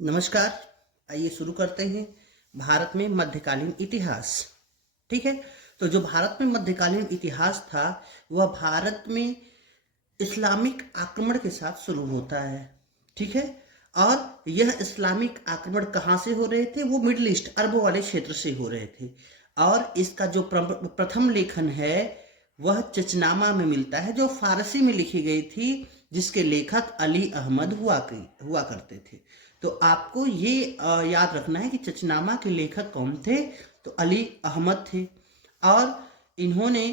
नमस्कार। आइए शुरू करते हैं भारत में मध्यकालीन इतिहास। ठीक है, तो जो भारत में मध्यकालीन इतिहास था वह भारत में इस्लामिक आक्रमण के साथ शुरू होता है। ठीक है, और यह इस्लामिक आक्रमण कहाँ से हो रहे थे? वो मिडिल ईस्ट, अरबों वाले क्षेत्र से हो रहे थे। और इसका जो प्रथम लेखन है वह चचनामा में मिलता है, जो फारसी में लिखी गई थी, जिसके लेखक अली अहमद हुआ करते थे। तो आपको ये याद रखना है कि चचनामा के लेखक कौन थे? तो अली अहमद थे। और इन्होंने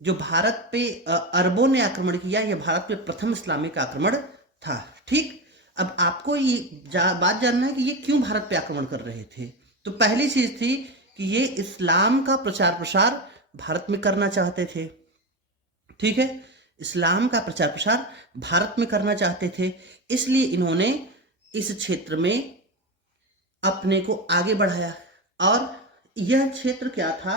जो भारत पे अरबों ने आक्रमण किया, यह भारत पे प्रथम इस्लामिक आक्रमण था। ठीक, अब आपको ये बात जानना है कि ये क्यों भारत पे आक्रमण कर रहे थे। तो पहली चीज थी कि ये इस्लाम का प्रचार प्रसार भारत में करना चाहते थे। ठीक है, इस्लाम का प्रचार प्रसार भारत में करना चाहते थे, इसलिए इन्होंने इस क्षेत्र में अपने को आगे बढ़ाया। और यह क्षेत्र क्या था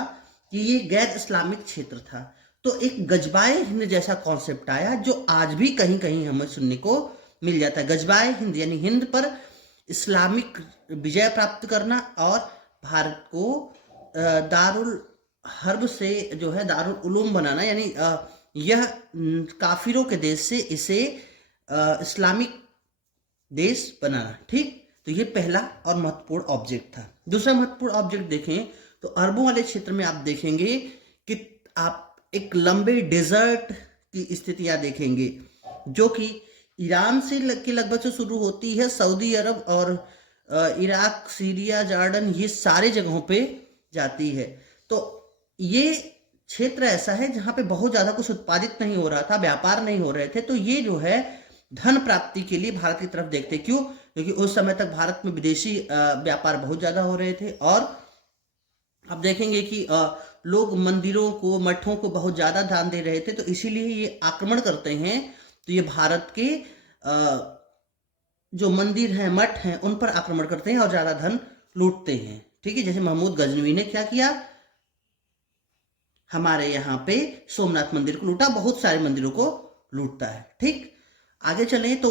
कि ये गैर इस्लामिक क्षेत्र था। तो एक गजबाए हिंद जैसा कॉन्सेप्ट आया, जो आज भी कहीं कहीं हमें सुनने को मिल जाता है। गजबाए हिंद यानी हिंद पर इस्लामिक विजय प्राप्त करना और भारत को दारुल हर्ब से जो है दारुल उलूम बनाना, यानी यह काफिरों के देश से इसे इस्लामिक देश बनाना। ठीक, तो ये पहला और महत्वपूर्ण ऑब्जेक्ट था। दूसरा महत्वपूर्ण ऑब्जेक्ट देखें तो अरबों वाले क्षेत्र में आप देखेंगे कि आप एक लंबे डेजर्ट की स्थितियां देखेंगे, जो कि ईरान से के लगभग से शुरू होती है, सऊदी अरब और इराक, सीरिया, जॉर्डन, ये सारे जगहों पे जाती है। तो ये क्षेत्र ऐसा है जहां पे बहुत ज्यादा कुछ उत्पादित नहीं हो रहा था, व्यापार नहीं हो रहे थे। तो ये जो है धन प्राप्ति के लिए भारत की तरफ देखते। क्यों? क्योंकि उस समय तक भारत में विदेशी व्यापार बहुत ज्यादा हो रहे थे। और आप देखेंगे कि लोग मंदिरों को, मठों को बहुत ज्यादा दान दे रहे थे, तो इसीलिए ये आक्रमण करते हैं। तो ये भारत के जो मंदिर हैं, मठ हैं, उन पर आक्रमण करते हैं और ज्यादा धन लूटते हैं। ठीक है, जैसे महमूद गजनवी ने क्या किया, हमारे यहाँ पे सोमनाथ मंदिर को लूटा, बहुत सारे मंदिरों को लूटता है। ठीक, आगे चले तो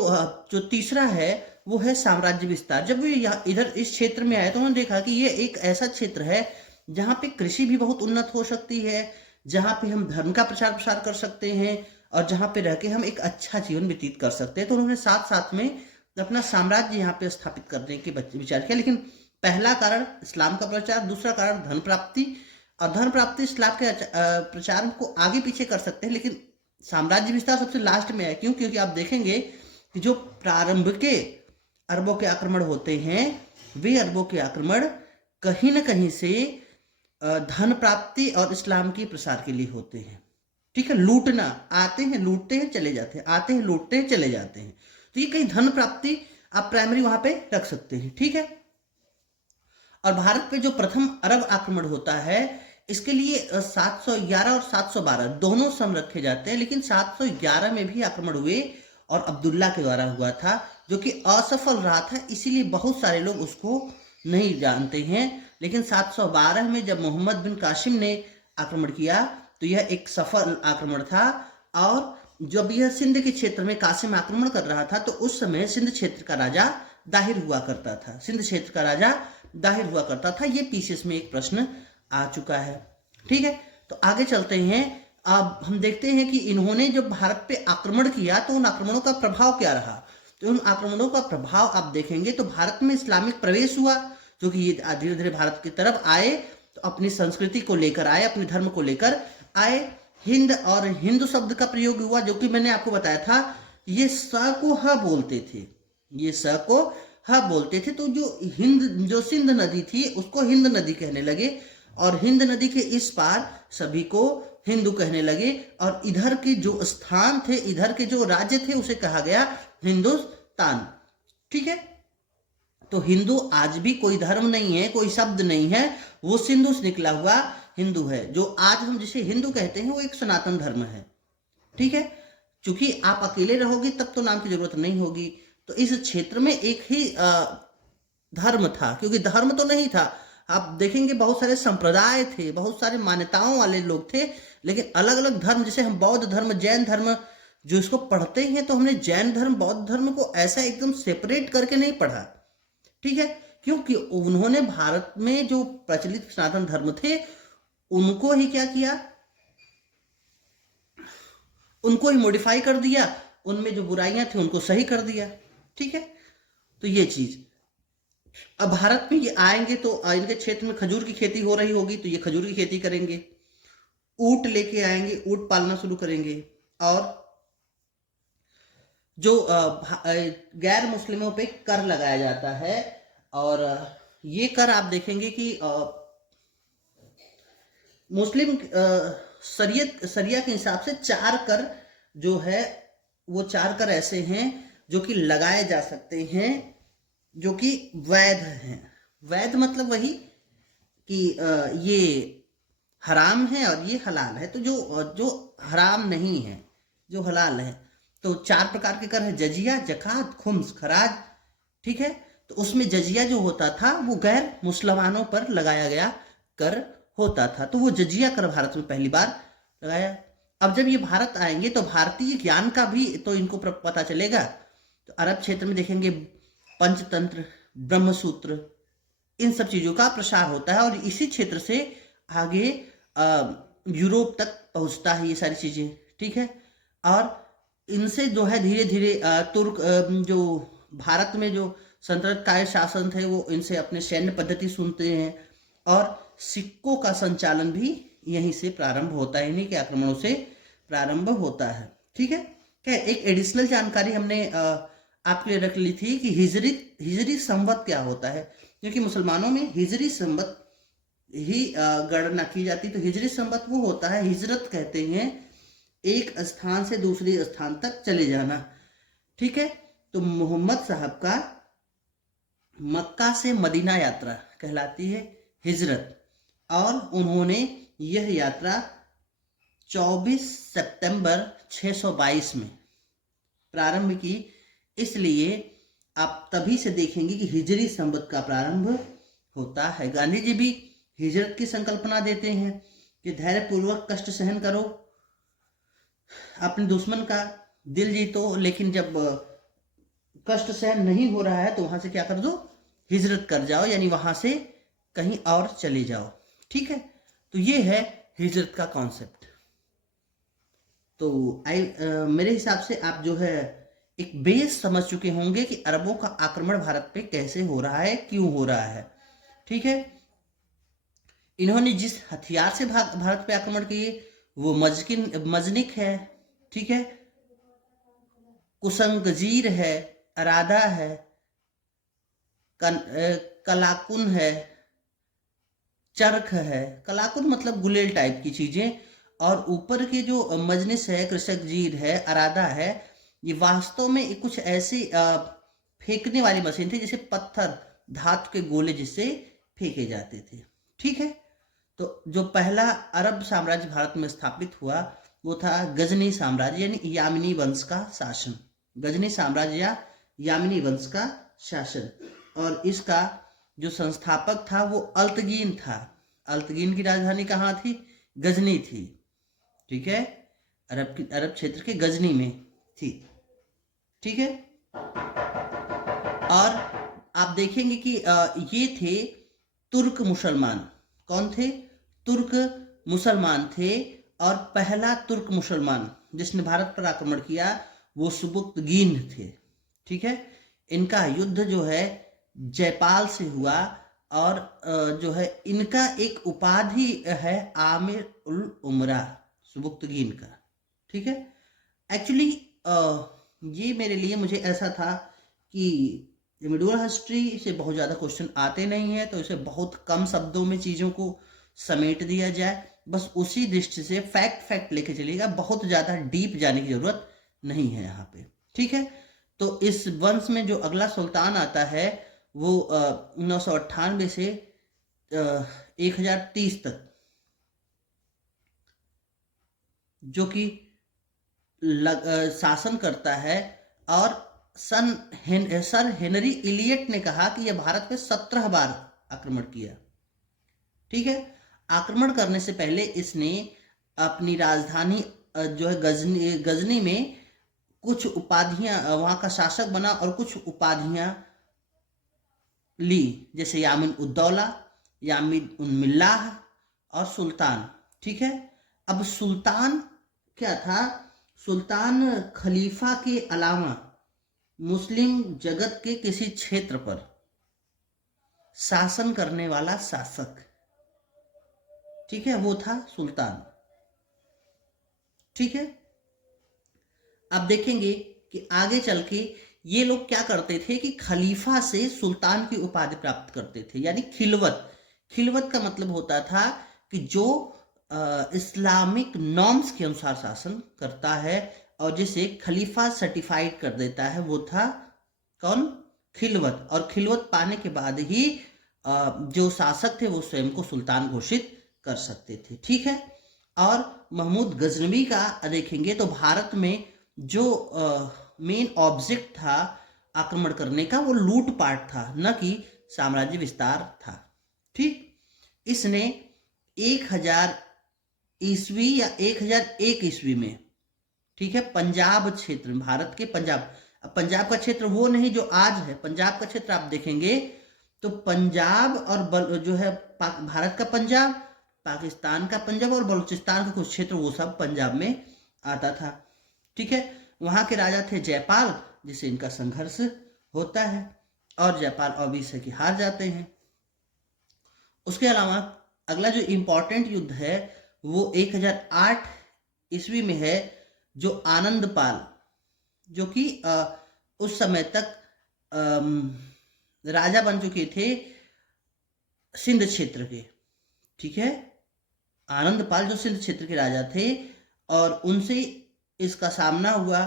जो तीसरा है वो है साम्राज्य विस्तार। जब वे इधर इस क्षेत्र में आए तो उन्होंने देखा कि ये एक ऐसा क्षेत्र है जहाँ पे कृषि भी बहुत उन्नत हो सकती है, जहाँ पे हम धर्म का प्रचार प्रसार कर सकते हैं और जहाँ पे रह के हम एक अच्छा जीवन व्यतीत कर सकते हैं। तो उन्होंने साथ साथ में अपना साम्राज्य यहाँ पे स्थापित करने के विचार किया। लेकिन पहला कारण इस्लाम का प्रचार, दूसरा कारण धन प्राप्ति। और धन प्राप्ति इस्लाम के प्रचार को आगे पीछे कर सकते हैं, लेकिन साम्राज्य विस्तार सबसे लास्ट में है। क्यों? क्योंकि आप देखेंगे कि जो प्रारंभ के अरबों के आक्रमण होते हैं, वे अरबों के आक्रमण कहीं न कहीं से धन प्राप्ति और इस्लाम के प्रसार के लिए होते हैं। ठीक है, लूटना, आते हैं लूटते हैं चले जाते हैं, आते हैं लूटते हैं चले जाते हैं। तो ये कहीं धन प्राप्ति आप प्राइमरी वहां पे रख सकते हैं। ठीक है, और भारत पे जो प्रथम अरब आक्रमण होता है, इसके लिए 711 और 712 दोनों सम रखे जाते हैं। लेकिन 711 में भी आक्रमण हुए और अब्दुल्ला के द्वारा हुआ था, जो कि असफल रहा था, इसीलिए बहुत सारे लोग उसको नहीं जानते हैं। लेकिन 712 में जब मोहम्मद बिन कासिम ने आक्रमण किया तो यह एक सफल आक्रमण था। और जब यह सिंध के क्षेत्र में कासिम आक्रमण कर रहा था तो उस समय सिंध क्षेत्र का राजा दाहिर हुआ करता था। सिंध क्षेत्र का राजा दाहिर हुआ करता था। ये पीसीएस में एक प्रश्न आ चुका है। ठीक है, तो आगे चलते हैं। अब हम देखते हैं कि इन्होंने जब भारत पे आक्रमण किया तो उन आक्रमणों का प्रभाव क्या रहा। तो उन आक्रमणों का प्रभाव आप देखेंगे तो भारत में इस्लामिक प्रवेश हुआ, जो कि ये धीरे धीरे भारत की तरफ आए, तो अपनी संस्कृति को लेकर आए, अपने धर्म को लेकर आए। हिंद और हिंदू शब्द का प्रयोग हुआ, जो कि मैंने आपको बताया था, ये स को ह बोलते थे, ये स को ह बोलते थे। तो जो सिंध नदी थी उसको हिंद नदी कहने लगे, और हिंद नदी के इस पार सभी को हिंदू कहने लगे। और इधर के जो स्थान थे, इधर के जो राज्य थे, उसे कहा गया हिंदुस्तान। ठीक है, तो हिंदू आज भी कोई धर्म नहीं है, कोई शब्द नहीं है, वो सिंधु से निकला हुआ हिंदू है। जो आज हम जिसे हिंदू कहते हैं वो एक सनातन धर्म है। ठीक है, क्योंकि आप अकेले रहोगे तब तो नाम की जरूरत नहीं होगी। तो इस क्षेत्र में एक ही धर्म था, क्योंकि धर्म तो नहीं था। आप देखेंगे बहुत सारे संप्रदाय थे, बहुत सारे मान्यताओं वाले लोग थे, लेकिन अलग अलग धर्म, जैसे हम बौद्ध धर्म, जैन धर्म जो इसको पढ़ते हैं, तो हमने जैन धर्म, बौद्ध धर्म को ऐसा एकदम सेपरेट करके नहीं पढ़ा। ठीक है, क्योंकि उन्होंने भारत में जो प्रचलित सनातन धर्म थे उनको ही क्या किया, उनको ही मॉडिफाई कर दिया, उनमें जो बुराइयां थी उनको सही कर दिया। ठीक है, तो ये चीज अब भारत में ये आएंगे तो इनके क्षेत्र में खजूर की खेती हो रही होगी तो ये खजूर की खेती करेंगे, ऊंट लेके आएंगे, ऊंट पालना शुरू करेंगे, और जो गैर मुस्लिमों पे कर लगाया जाता है, और ये कर आप देखेंगे कि मुस्लिम शरिया के हिसाब से 4 कर जो है वो 4 कर ऐसे हैं जो कि लगाए जा सकते हैं, जो कि वैध हैं। वैध मतलब वही कि ये हराम है और ये हलाल है। तो जो हराम नहीं है, जो हलाल है, तो 4 प्रकार के कर है, जजिया, जकात, खुम्स, खराज। ठीक है, तो उसमें जजिया जो होता था वो गैर मुसलमानों पर लगाया गया कर होता था, तो वो जजिया कर भारत में पहली बार लगाया। अब जब ये भारत आएंगे तो भारतीय ज्ञान का भी तो इनको पता चलेगा। तो अरब क्षेत्र में देखेंगे पंचतंत्र, ब्रह्मसूत्र, इन सब चीजों का प्रसार होता है, और इसी क्षेत्र से आगे यूरोप तक पहुंचता है ये सारी चीजें। ठीक है, और इनसे जो है धीरे धीरे तुर्क जो भारत में जो सल्तनतकारी शासन थे वो इनसे अपने सैन्य पद्धति सुनते हैं, और सिक्कों का संचालन भी यहीं से प्रारंभ होता है, इन्हीं के आक्रमणों से प्रारंभ होता है। ठीक है, क्या एक एडिशनल जानकारी हमने आपके लिए रख ली थी कि हिजरी संवत क्या होता है, क्योंकि मुसलमानों में हिजरी संवत ही गणना की जाती। तो हिजरी संवत वो होता है, हिजरत कहते हैं एक स्थान से दूसरे स्थान तक चले जाना। ठीक है, तो मोहम्मद साहब का मक्का से मदीना यात्रा कहलाती है हिजरत, और उन्होंने यह यात्रा 24 सितंबर 622 में प्रारंभ की। इसलिए आप तभी से देखेंगे कि हिजरी संवत का प्रारंभ होता है। गांधी जी भी हिजरत की संकल्पना देते हैं कि धैर्यपूर्वक कष्ट सहन करो, अपने दुश्मन का दिल जीतो, लेकिन जब कष्ट सहन नहीं हो रहा है तो वहां से क्या कर दो, हिजरत कर जाओ, यानी वहां से कहीं और चले जाओ। ठीक है, तो ये है हिजरत का कॉन्सेप्ट। तो मेरे हिसाब से आप जो है एक बेस समझ चुके होंगे कि अरबों का आक्रमण भारत पे कैसे हो रहा है, क्यों हो रहा है। ठीक है, इन्होंने जिस हथियार से भारत पे आक्रमण किए वो मजनिक है। ठीक है, कुसंगजीर है, अरादा है, कलाकुन है, चरख है। कलाकुन मतलब गुलेल टाइप की चीजें, और ऊपर के जो मजनिस है, कृषक जीर है, अरादा है, ये वास्तव में कुछ ऐसी फेंकने वाली मशीन थी जैसे पत्थर, धातु के गोले जिससे फेंके जाते थे। ठीक है, तो जो पहला अरब साम्राज्य भारत में स्थापित हुआ वो था गजनी साम्राज्य, यानी यामिनी वंश का शासन। गजनी साम्राज्य या यामिनी वंश का शासन, और इसका जो संस्थापक था वो अल्तगीन था। अल्तगीन की राजधानी कहाँ थी, गजनी थी। ठीक है, अरब क्षेत्र के गजनी में थी। ठीक है, और आप देखेंगे कि ये थे तुर्क मुसलमान। कौन थे, तुर्क मुसलमान थे, और पहला तुर्क मुसलमान जिसने भारत पर आक्रमण किया वो सुबुक्तगीन थे। ठीक है, इनका युद्ध जो है जयपाल से हुआ, और जो है इनका एक उपाधि है आमिर उल उमरा, सुबुक्तगीन का। ठीक है, एक्चुअली ये मेरे लिए मुझे ऐसा था कि मिडल हिस्ट्री से बहुत ज़्यादा क्वेश्चन आते नहीं है, तो इसे बहुत कम शब्दों में चीज़ों को समेट दिया जाए, बस उसी दृष्टि से फैक्ट लेके चलिएगा, बहुत ज़्यादा डीप जाने की जरूरत नहीं है यहाँ पे। ठीक है, तो इस वंश में जो अगला सुल्तान आता है वो 998 से 1030 तक, जो कि शासन करता है, और सर हेनरी इलियट ने कहा कि यह भारत पे 17 बार आक्रमण किया। ठीक है, आक्रमण करने से पहले इसने अपनी राजधानी जो है गजनी में कुछ उपाधियां, वहां का शासक बना और कुछ उपाधियां ली, जैसे यामिन उद्दौला, यामिन उन मिल्लाह और सुल्तान। ठीक है। अब सुल्तान क्या था? सुल्तान खलीफा के अलावा मुस्लिम जगत के किसी क्षेत्र पर शासन करने वाला शासक, ठीक है, वो था सुल्तान। ठीक है। अब देखेंगे कि आगे चल के ये लोग क्या करते थे कि खलीफा से सुल्तान की उपाधि प्राप्त करते थे, यानी खिलवत। खिलवत का मतलब होता था कि जो इस्लामिक नॉर्म्स के अनुसार शासन करता है और जिसे खलीफा सर्टिफाइड कर देता है, वो था कौन? खिलवत। और खिलवत पाने के बाद ही जो शासक थे वो स्वयं को सुल्तान घोषित कर सकते थे। ठीक है। और महमूद गजनवी का देखेंगे तो भारत में जो मेन ऑब्जेक्ट था आक्रमण करने का, वो लूटपाट था, न कि साम्राज्य विस्तार था। ठीक। इसने 1000 ईस्वी या 1001 ईस्वी में, ठीक है, पंजाब क्षेत्र में, भारत के पंजाब, अब पंजाब का क्षेत्र वो नहीं जो आज है, पंजाब का क्षेत्र आप देखेंगे तो पंजाब और जो है भारत का पंजाब, पाकिस्तान का पंजाब और बलूचिस्तान का कुछ क्षेत्र, वो सब पंजाब में आता था। ठीक है। वहां के राजा थे जयपाल, जिससे इनका संघर्ष होता है और जयपाल ऑब्वियस है कि हार जाते हैं। उसके अलावा अगला जो इंपॉर्टेंट युद्ध है वो 1008 ईस्वी में है, जो आनंदपाल, जो कि उस समय तक राजा बन चुके थे सिंध क्षेत्र के। ठीक है। आनंदपाल जो सिंध क्षेत्र के राजा थे और उनसे इसका सामना हुआ।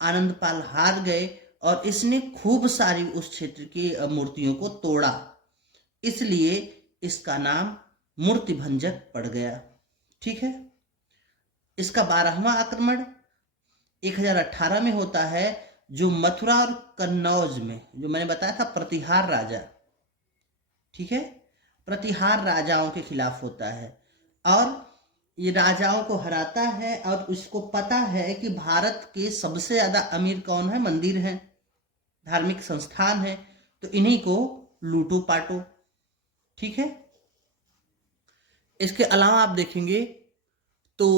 आनंदपाल हार गए और इसने खूब सारी उस क्षेत्र की मूर्तियों को तोड़ा, इसलिए इसका नाम मूर्ति भंजक पड़ गया। ठीक है। इसका 12वां आक्रमण 1018 में होता है, जो मथुरा और कन्नौज में, जो मैंने बताया था प्रतिहार राजा, ठीक है, प्रतिहार राजाओं के खिलाफ होता है और ये राजाओं को हराता है। और उसको पता है कि भारत के सबसे ज्यादा अमीर कौन है? मंदिर हैं, धार्मिक संस्थान है, तो इन्हीं को लूटो पाटो। ठीक है। इसके अलावा आप देखेंगे तो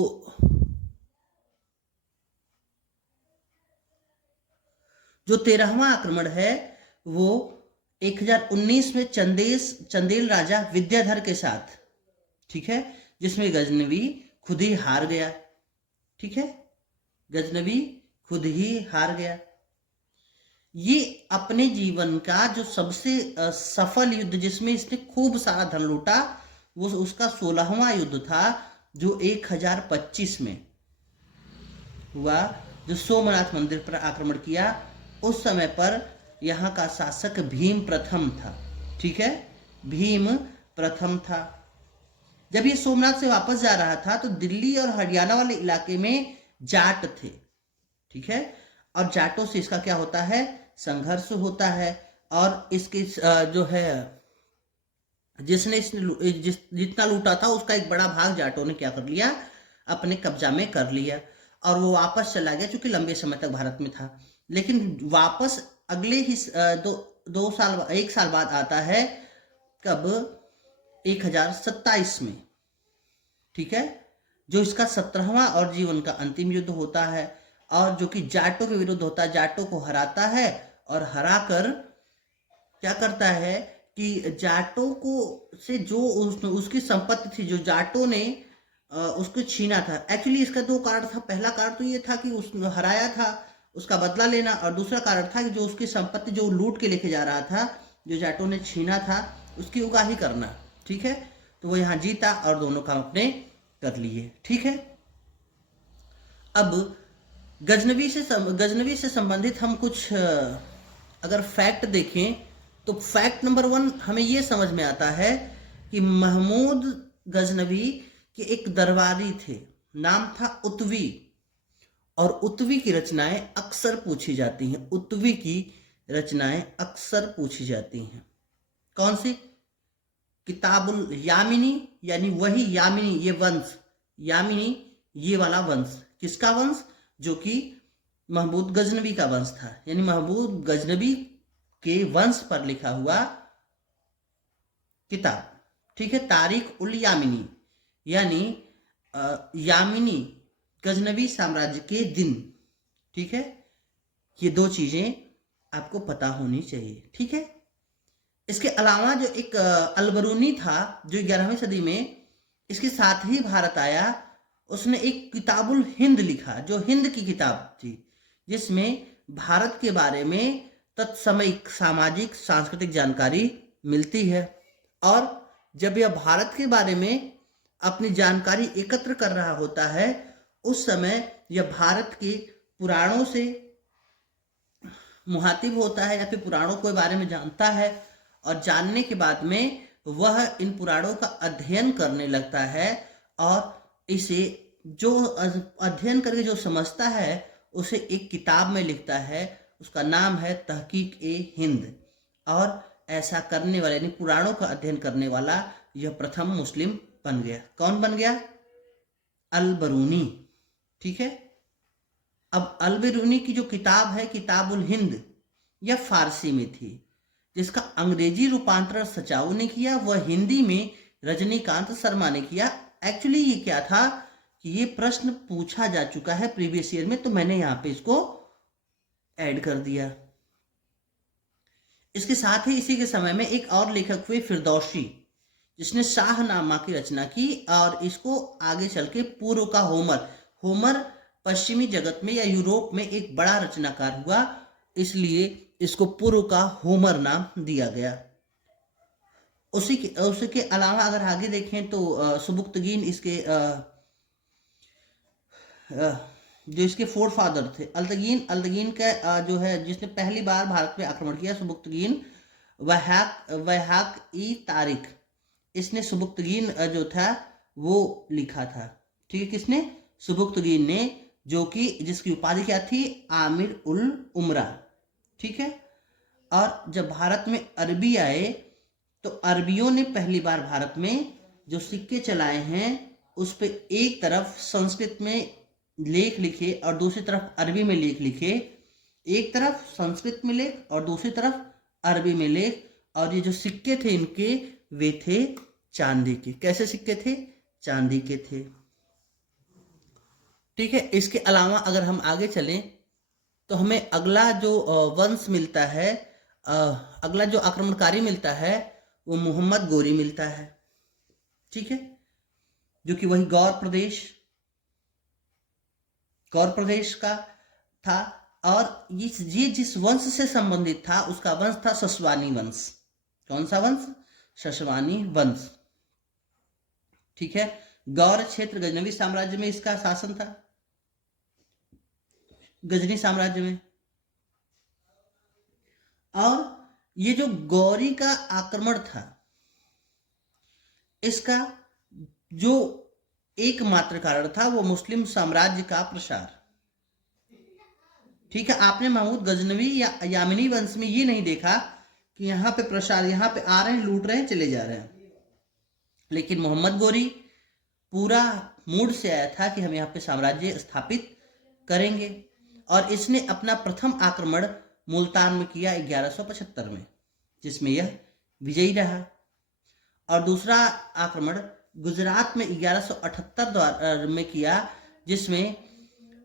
जो 13वां आक्रमण है वो 1019 में चंदेल राजा विद्याधर के साथ, ठीक है, जिसमें गजनवी खुद ही हार गया। ठीक है। गजनवी खुद ही हार गया। ये अपने जीवन का जो सबसे सफल युद्ध, जिसमें इसने खूब सारा धन लूटा, वो उसका 16वां युद्ध था, जो 1025 में हुआ, जो सोमनाथ मंदिर पर आक्रमण किया। उस समय पर यहाँ का शासक भीम प्रथम था। ठीक है। भीम प्रथम था। जब ये सोमनाथ से वापस जा रहा था तो दिल्ली और हरियाणा वाले इलाके में जाट थे। ठीक है। और जाटों से इसका क्या होता है? संघर्ष होता है और इसके जो है जिसने जितना लूटा था उसका एक बड़ा भाग जाटों ने क्या कर लिया? अपने कब्जा में कर लिया और वो वापस चला गया, क्योंकि लंबे समय तक भारत में था। लेकिन वापस अगले ही एक साल बाद आता है, कब? 1027 में। ठीक है। जो इसका 17वां और जीवन का अंतिम युद्ध होता है और जो कि जाटों के विरुद्ध होता है। जाटों को हराता है और हराकर क्या करता है कि जाटों को से जो उसकी संपत्ति थी, जो जाटों ने उसको छीना था। एक्चुअली इसका दो कारण था। पहला कारण तो ये था कि उसने हराया था, उसका बदला लेना, और दूसरा कारण था कि जो उसकी संपत्ति जो लूट के लेके जा रहा था, जो जाटों ने छीना था, उसकी उगाही करना। ठीक है। तो वो यहाँ जीता और दोनों काम अपने कर लिए। ठीक है। अब गजनवी से संबंधित हम कुछ अगर फैक्ट देखें तो फैक्ट नंबर 1 हमें ये समझ में आता है कि महमूद गजनवी के एक दरबारी थे, नाम था उतवी, और उतवी की रचनाएं अक्सर पूछी जाती हैं। उतवी की रचनाएं अक्सर पूछी जाती हैं। कौन सी? किताबुल यामिनी, यानी वही यामिनी, ये वंश, यामिनी ये वाला वंश। किसका वंश? जो कि महमूद गजनवी का वंश था, यानी महमूद गजनवी के वंश पर लिखा हुआ किताब, ठीक है। तारिक उल यामिनी यानी यामिनी गजनवी साम्राज्य के दिन, ठीक है। ये दो चीजें आपको पता होनी चाहिए, ठीक है। इसके अलावा जो एक अलबरूनी था जो 11वीं सदी में इसके साथ ही भारत आया, उसने एक किताबुल हिंद लिखा जो हिंद की किताब थी, जिसमें भारत के बारे में तत्समयिक सामाजिक सांस्कृतिक जानकारी मिलती है। और जब यह भारत के बारे में अपनी जानकारी एकत्र कर रहा होता है, उस समय यह भारत के पुराणों से मुहातिब होता है या फिर पुराणों के बारे में जानता है, और जानने के बाद में वह इन पुराणों का अध्ययन करने लगता है, और इसे जो अध्ययन करके जो समझता है उसे एक किताब में लिखता है। उसका नाम है तहकीक ए हिंद। और ऐसा करने वाला यानी पुराणों का अध्ययन करने वाला यह प्रथम मुस्लिम बन गया। कौन बन गया? अल-बरूनी, ठीक है। अब अल-बरूनी की जो किताब है किताबुल हिंद, यह फारसी में थी, जिसका अंग्रेजी रूपांतरण सचाऊ ने किया, वह हिंदी में रजनीकांत शर्मा ने किया। एक्चुअली ये क्या था कि ये प्रश्न पूछा जा चुका है प्रीवियस ईयर में, तो मैंने यहाँ पे इसको ऐड कर दिया। इसके साथ ही इसी के समय में एक और लेखक हुए फिरदौसी, जिसने शाहनामा की रचना की, और इसको आगे चल के पूर्व का होमर पश्चिमी जगत में या यूरोप में एक बड़ा रचनाकार हुआ, इसलिए इसको पूर्व का होमर नाम दिया गया। उसके अलावा अगर आगे देखें तो सुबुक्तगीन इसके जो इसके फोर फादर थे, अल्तगीन का जो है जिसने पहली बार भारत पे आक्रमण किया, सुबुक्तगीन वहाक ई तारिक, इसने सुबुक्तगीन जो था वो लिखा था, ठीक है। किसने? सुबुक्तगीन ने, जो कि जिसकी उपाधि क्या थी? आमिर उल उमरा, ठीक है। और जब भारत में अरबी आए तो अरबियों ने पहली बार भारत में जो सिक्के चलाए हैं उस पे एक तरफ संस्कृत में लेख लिखे और दूसरी तरफ अरबी में लेख लिखे, एक तरफ संस्कृत में लेख और दूसरी तरफ अरबी में लेख। और ये जो सिक्के थे इनके, वे थे चांदी के। कैसे सिक्के थे? चांदी के थे, ठीक है। इसके अलावा अगर हम आगे चलें तो हमें अगला जो वंश मिलता है, अगला जो आक्रमणकारी मिलता है वो मोहम्मद गोरी मिलता है, ठीक है, जो कि वही गौर प्रदेश का था। और ये जिस वंश से संबंधित था उसका वंश था ससवानी वंश। कौन सा वंश? ससवानी वंश, ठीक है। गौर क्षेत्र गजनवी साम्राज्य में इसका शासन था, गजनी साम्राज्य में। और ये जो गौरी का आक्रमण था, इसका जो एकमात्र कारण था वो मुस्लिम साम्राज्य का प्रसार, ठीक है। आपने महमूद गजनवी या यामिनी वंश में ये नहीं देखा कि यहाँ पे प्रसार, यहाँ पे आ रहे हैं, लूट रहे हैं, चले जा रहे हैं। लेकिन मोहम्मद गोरी पूरा मूड से आया था कि हम यहाँ पे साम्राज्य स्थापित करेंगे, और इसने अपना प्रथम आक्रमण मुल्तान में किया 1175 में, जिसमें यह विजयी रहा। और दूसरा आक्रमण गुजरात में 1178 में किया, जिसमें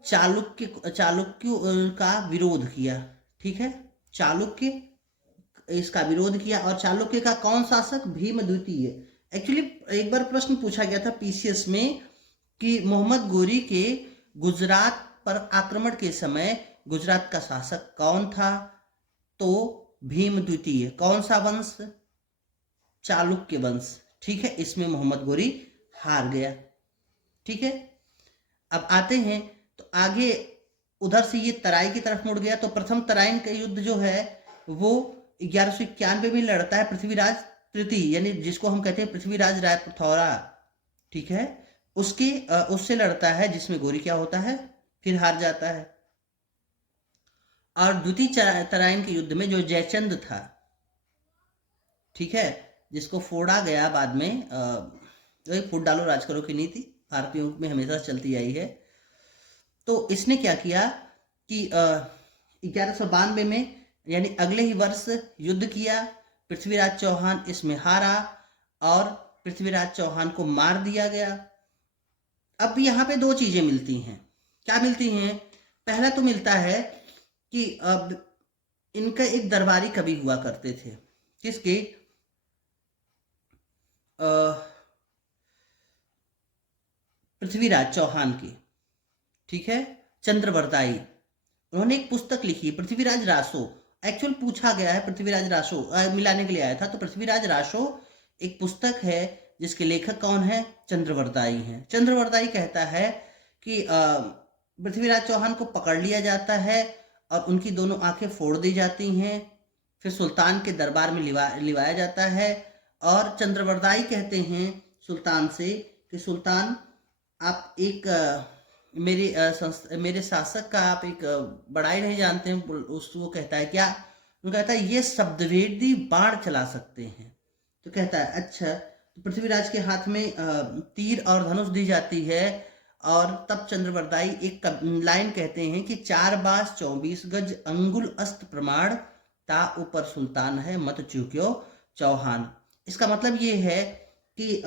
चालुक्य का विरोध किया, ठीक है। चालुक्य इसका विरोध किया। और चालुक्य का कौन शासक? भीम द्वितीय। एक्चुअली एक बार प्रश्न पूछा गया था पीसीएस में कि मोहम्मद गोरी के गुजरात पर आक्रमण के समय गुजरात का शासक कौन था? तो भीम द्वितीय। कौन सा वंश? चालुक्य वंश, ठीक है। इसमें मोहम्मद गोरी हार गया, ठीक है। अब आते हैं तो आगे उधर से ये तराई की तरफ मुड़ गया। तो प्रथम तराइन का युद्ध जो है वो 1191 में लड़ता है पृथ्वीराज तृतीय, यानी जिसको हम कहते हैं पृथ्वीराज राय पिथौरा, ठीक है। उससे लड़ता है, जिसमें गोरी क्या होता है? फिर हार जाता है। और द्वितीय तराइन के युद्ध में जो जयचंद था, ठीक है, जिसको फोड़ा गया बाद में, फूट डालो राज करो की नीति भारतीयों में हमेशा चलती आई है। तो इसने क्या किया कि 1192 में यानी अगले ही वर्ष युद्ध किया। पृथ्वीराज चौहान इसमें हारा, और पृथ्वीराज चौहान को मार दिया गया। अब यहाँ पे दो चीजें मिलती हैं। क्या मिलती हैं? पहला तो मिलता है कि अब इनका एक दरबारी कवि हुआ करते थे। किसके? पृथ्वीराज चौहान के, ठीक है, चंद्रवरदाई। उन्होंने एक पुस्तक लिखी, पृथ्वीराज रासो। एक्चुअल पूछा गया है पृथ्वीराज रासो, मिलाने के लिए आया था, तो पृथ्वीराज रासो एक पुस्तक है जिसके लेखक कौन है? चंद्रवरदाई हैं। चंद्रवरदाई कहता है कि पृथ्वीराज चौहान को पकड़ लिया जाता है और उनकी दोनों आंखें फोड़ दी जाती हैं, फिर सुल्तान के दरबार में लिवाया जाता है। और चंद्रवरदाई कहते हैं सुल्तान से कि सुल्तान, आप एक मेरे शासक का आप एक बड़ाई नहीं जानते हैं। वो कहता है क्या? वो कहता है ये शब्दवेदी बाण चला सकते हैं। तो कहता है अच्छा। तो पृथ्वीराज के हाथ में तीर और धनुष दी जाती है, और तब चंद्रवरदाई एक लाइन कहते हैं कि 4 बास 24 गज अंगुल अस्त प्रमाण, ता ऊपर सुल्तान है मत चूक्यो चौहान। इसका मतलब ये है कि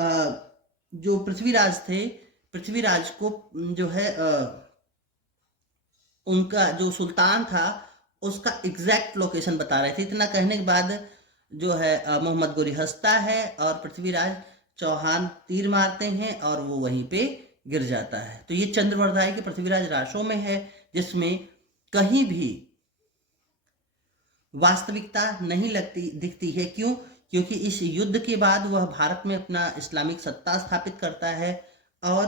जो पृथ्वीराज थे, पृथ्वीराज को जो है उनका जो सुल्तान था उसका एग्जैक्ट लोकेशन बता रहे थे। इतना कहने के बाद जो है मोहम्मद गोरी हंसता है और पृथ्वीराज चौहान तीर मारते हैं और वो वहीं पे गिर जाता है। तो ये चंद्रवरदाई के पृथ्वीराज रासो में है, जिसमें कहीं भी वास्तविकता नहीं दिखती है। क्यों? क्योंकि इस युद्ध के बाद वह भारत में अपना इस्लामिक सत्ता स्थापित करता है और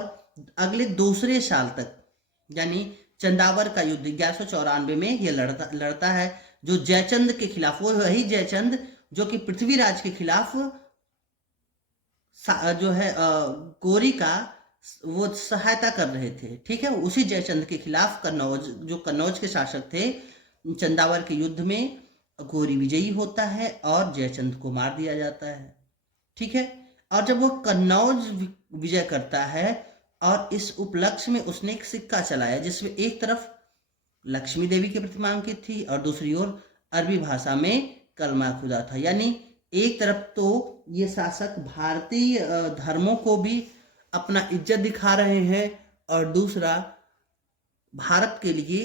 अगले दूसरे साल तक, यानी चंदावर का युद्ध 1194 में यह लड़ता है, जो जयचंद के खिलाफ, वो वही जयचंद जो कि पृथ्वीराज के खिलाफ जो है गोरी का वो सहायता कर रहे थे। ठीक है, उसी जयचंद के खिलाफ कन्नौज, जो कन्नौज के शासक थे, चंदावर के युद्ध में गोरी विजयी होता है और जयचंद को मार दिया जाता है। ठीक है, और जब वो कन्नौज विजय करता है और इस उपलक्ष्य में उसने एक सिक्का चलाया जिसमें एक तरफ लक्ष्मी देवी की प्रतिमा अंकित थी और दूसरी ओर अरबी भाषा में कलमा खुदा था। यानी एक तरफ तो ये शासक भारतीय धर्मों को भी अपना इज्जत दिखा रहे हैं और दूसरा भारत के लिए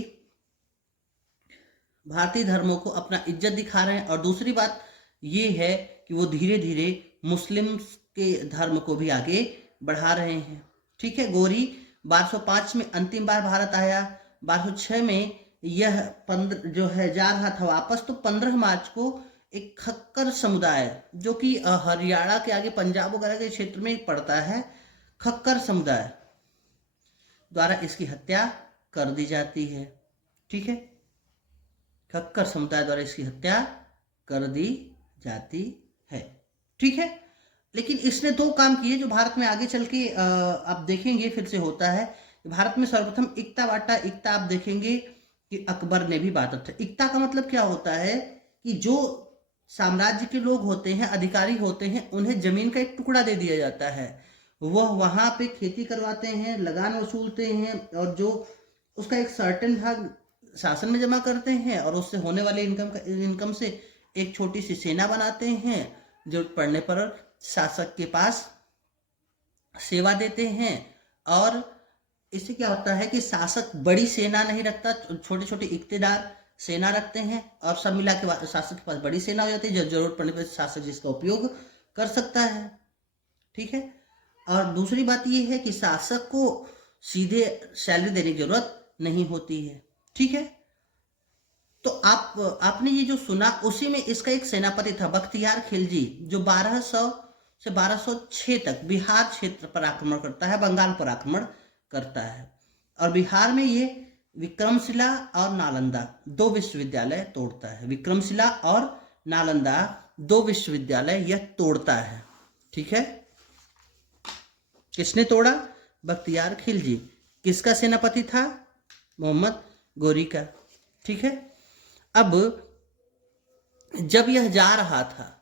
भारतीय धर्मों को अपना इज्जत दिखा रहे हैं। और दूसरी बात ये है कि वो धीरे धीरे मुस्लिम के धर्म को भी आगे बढ़ा रहे हैं। ठीक है, गोरी 1205 में अंतिम बार भारत आया, 1206 में यह जो है जा रहा था वापस, तो 15 मार्च को एक खक्कर समुदाय जो कि हरियाणा के आगे पंजाब वगैरह के क्षेत्र में पड़ता है, खक्कर समुदाय द्वारा इसकी हत्या कर दी जाती है। ठीक है, खक्कर समुदाय द्वारा इसकी हत्या कर दी जाती है। ठीक है, लेकिन इसने दो काम किए जो भारत में आगे चल के आप देखेंगे फिर से होता है। भारत में सर्वप्रथम इक्ता बांटा। इक्ता आप देखेंगे कि अकबर ने भी बांटा था। इक्ता का मतलब क्या होता है कि जो साम्राज्य के लोग होते हैं, अधिकारी होते हैं, उन्हें जमीन का एक टुकड़ा दे दिया जाता है, वह वहां पे खेती करवाते हैं, लगान वसूलते हैं और जो उसका एक सर्टेन भाग शासन में जमा करते हैं और उससे होने वाले इनकम से एक छोटी सी सेना बनाते हैं, जरूरत पड़ने पर शासक के पास सेवा देते हैं। और इससे क्या होता है कि शासक बड़ी सेना नहीं रखता, छोटे छोटे इक्तेदार सेना रखते हैं और सब मिला के शासक के पास बड़ी सेना हो जाती है, जरूरत पड़ने पर शासक जिसका उपयोग कर सकता है। ठीक है, और दूसरी बात यह है कि शासक को सीधे सैलरी देने की जरूरत नहीं होती है। ठीक है, तो आपने ये जो सुना उसी में इसका एक सेनापति था बख्तियार खिलजी, जो 1200 से 1206 तक बिहार क्षेत्र पर आक्रमण करता है, बंगाल पर आक्रमण करता है और बिहार में ये विक्रमशिला और नालंदा दो विश्वविद्यालय तोड़ता है। विक्रमशिला और नालंदा दो विश्वविद्यालय यह तोड़ता है। ठीक है, किसने तोड़ा? बख्तियार खिलजी। किसका सेनापति था? मोहम्मद गोरी का। ठीक है, अब जब यह जा रहा था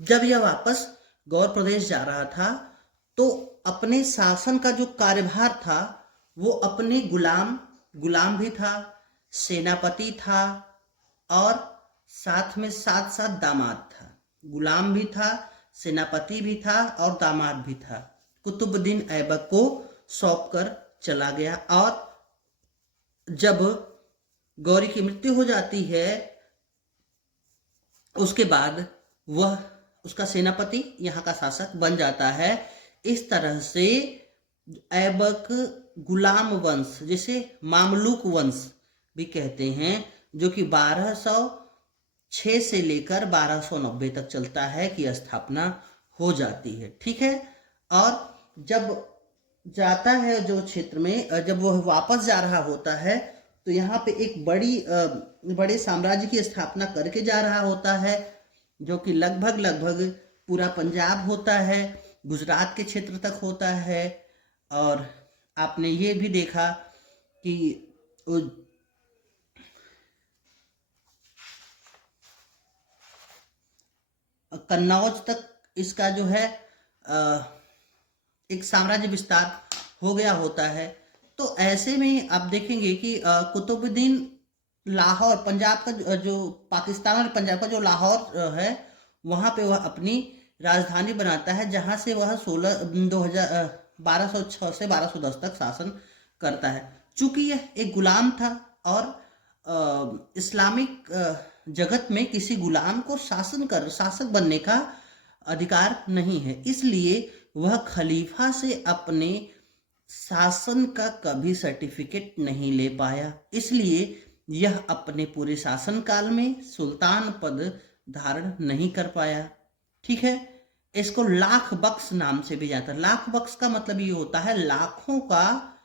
जब यह वापस गौर प्रदेश जा रहा था तो अपने शासन का जो कार्यभार था वो अपने गुलाम भी था, सेनापति था और साथ में साथ साथ दामाद था। गुलाम भी था, सेनापति भी था और दामाद भी था। कुतुबुद्दीन ऐबक को सौंप कर चला गया और जब गौरी की मृत्यु हो जाती है उसके बाद वह उसका सेनापति यहाँ का शासक बन जाता है। इस तरह से ऐबक गुलाम वंश, जिसे मामलुक वंश भी कहते हैं, जो कि 1206 से लेकर 1290 तक चलता है, की स्थापना हो जाती है। ठीक है। और जब जाता है जो क्षेत्र में, जब वह वापस जा रहा होता है तो यहाँ पे एक बड़े साम्राज्य की स्थापना करके जा रहा होता है, जो कि लगभग पूरा पंजाब होता है, गुजरात के क्षेत्र तक होता है। और आपने ये भी देखा कि कन्नौज तक इसका जो है एक साम्राज्य विस्तार हो गया होता है। तो ऐसे में आप देखेंगे कि कुतुबुद्दीन लाहौर, पंजाब का जो पाकिस्तान और पंजाब का जो लाहौर है वहाँ पे वह अपनी राजधानी बनाता है, जहाँ से वह 1206 से 1210 तक शासन करता है। चूंकि यह एक गुलाम था और इस्लामिक जगत में किसी गुलाम को शासक बनने का अधिकार नहीं है, इसलिए वह खलीफा से अपने शासन का कभी सर्टिफिकेट नहीं ले पाया। इसलिए यह अपने पूरे शासन काल में सुल्तान पद धारण नहीं कर पाया। ठीक है। इसको लाख बख्श नाम से भी जाता है। लाख बख्श का मतलब ये होता है लाखों का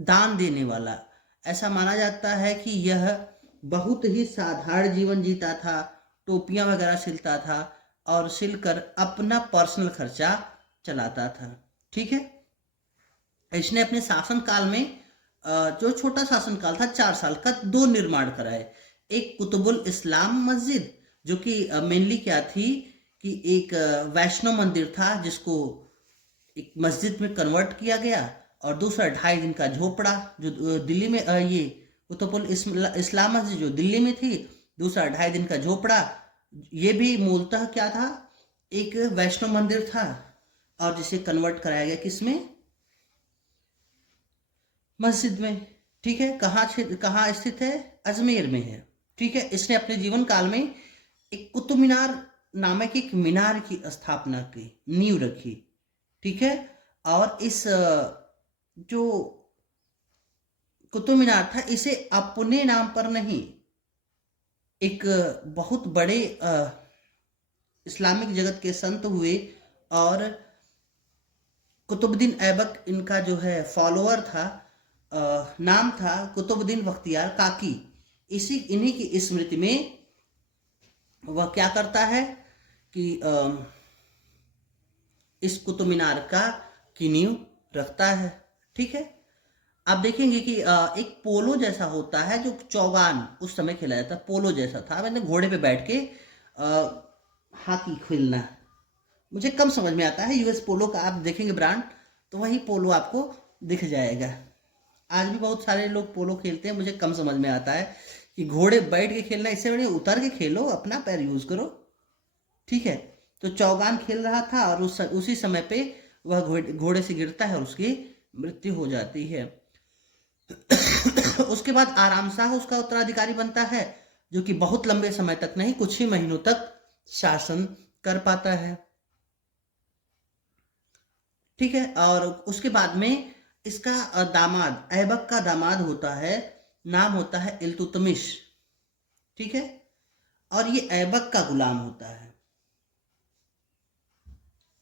दान देने वाला। ऐसा माना जाता है कि यह बहुत ही साधारण जीवन जीता था, टोपियां वगैरह सिलता था और सिलकर अपना पर्सनल खर्चा चलाता था। ठीक है। इसने अपने शासन काल में जो छोटा शासन काल था 4 साल का, 2 निर्माण कराए। एक कुतुबुल इस्लाम मस्जिद, जो कि मेनली क्या थी कि एक वैष्णव मंदिर था जिसको एक मस्जिद में कन्वर्ट किया गया, और दूसरा 2.5 दिन का झोपड़ा जो दिल्ली में, ये कुतुबुल इस्लाम मस्जिद जो दिल्ली में थी, दूसरा 2.5 दिन का झोपड़ा। ये भी मूलतः क्या था, एक वैष्णव मंदिर था और जिसे कन्वर्ट कराया गया किसमें, मस्जिद में। ठीक है। कहाँ स्थित है, अजमेर में है। ठीक है। इसने अपने जीवन काल में एक कुतुब मीनार नामक एक मीनार की स्थापना की, नींव रखी। ठीक है। और इस जो कुतुब मीनार था इसे अपने नाम पर नहीं, एक बहुत बड़े इस्लामिक जगत के संत हुए और कुतुबुद्दीन ऐबक इनका जो है फॉलोअर था, नाम था कुतुबुद्दीन बख्तियार काकी। इन्हीं की स्मृति में वह क्या करता है कि इस कुतुब मीनार की नींव रखता है। ठीक है। आप देखेंगे कि एक पोलो जैसा होता है जो चौगान उस समय खेला जाता, पोलो जैसा था, मैंने घोड़े पे बैठ के हॉकी खेलना मुझे कम समझ में आता है। यूएस पोलो का आप देखेंगे ब्रांड तो वही पोलो आपको दिख जाएगा। आज भी बहुत सारे लोग पोलो खेलते हैं, मुझे कम समझ में आता है कि घोड़े बैठ के खेलना, इससे बढ़िया उतर के खेलो, अपना पैर यूज करो। ठीक है। तो चौगान खेल रहा था और उसी समय पे वह घोड़े से गिरता है और उसकी मृत्यु हो जाती है। उसके बाद आराम शाह उसका उत्तराधिकारी बनता है, जो कि बहुत लंबे समय तक नहीं, कुछ ही महीनों तक शासन कर पाता है। ठीक है। और उसके बाद में इसका दामाद, ऐबक का दामाद होता है, नाम होता है इल्तुतमिश। ठीक है। और ये ऐबक का गुलाम होता है।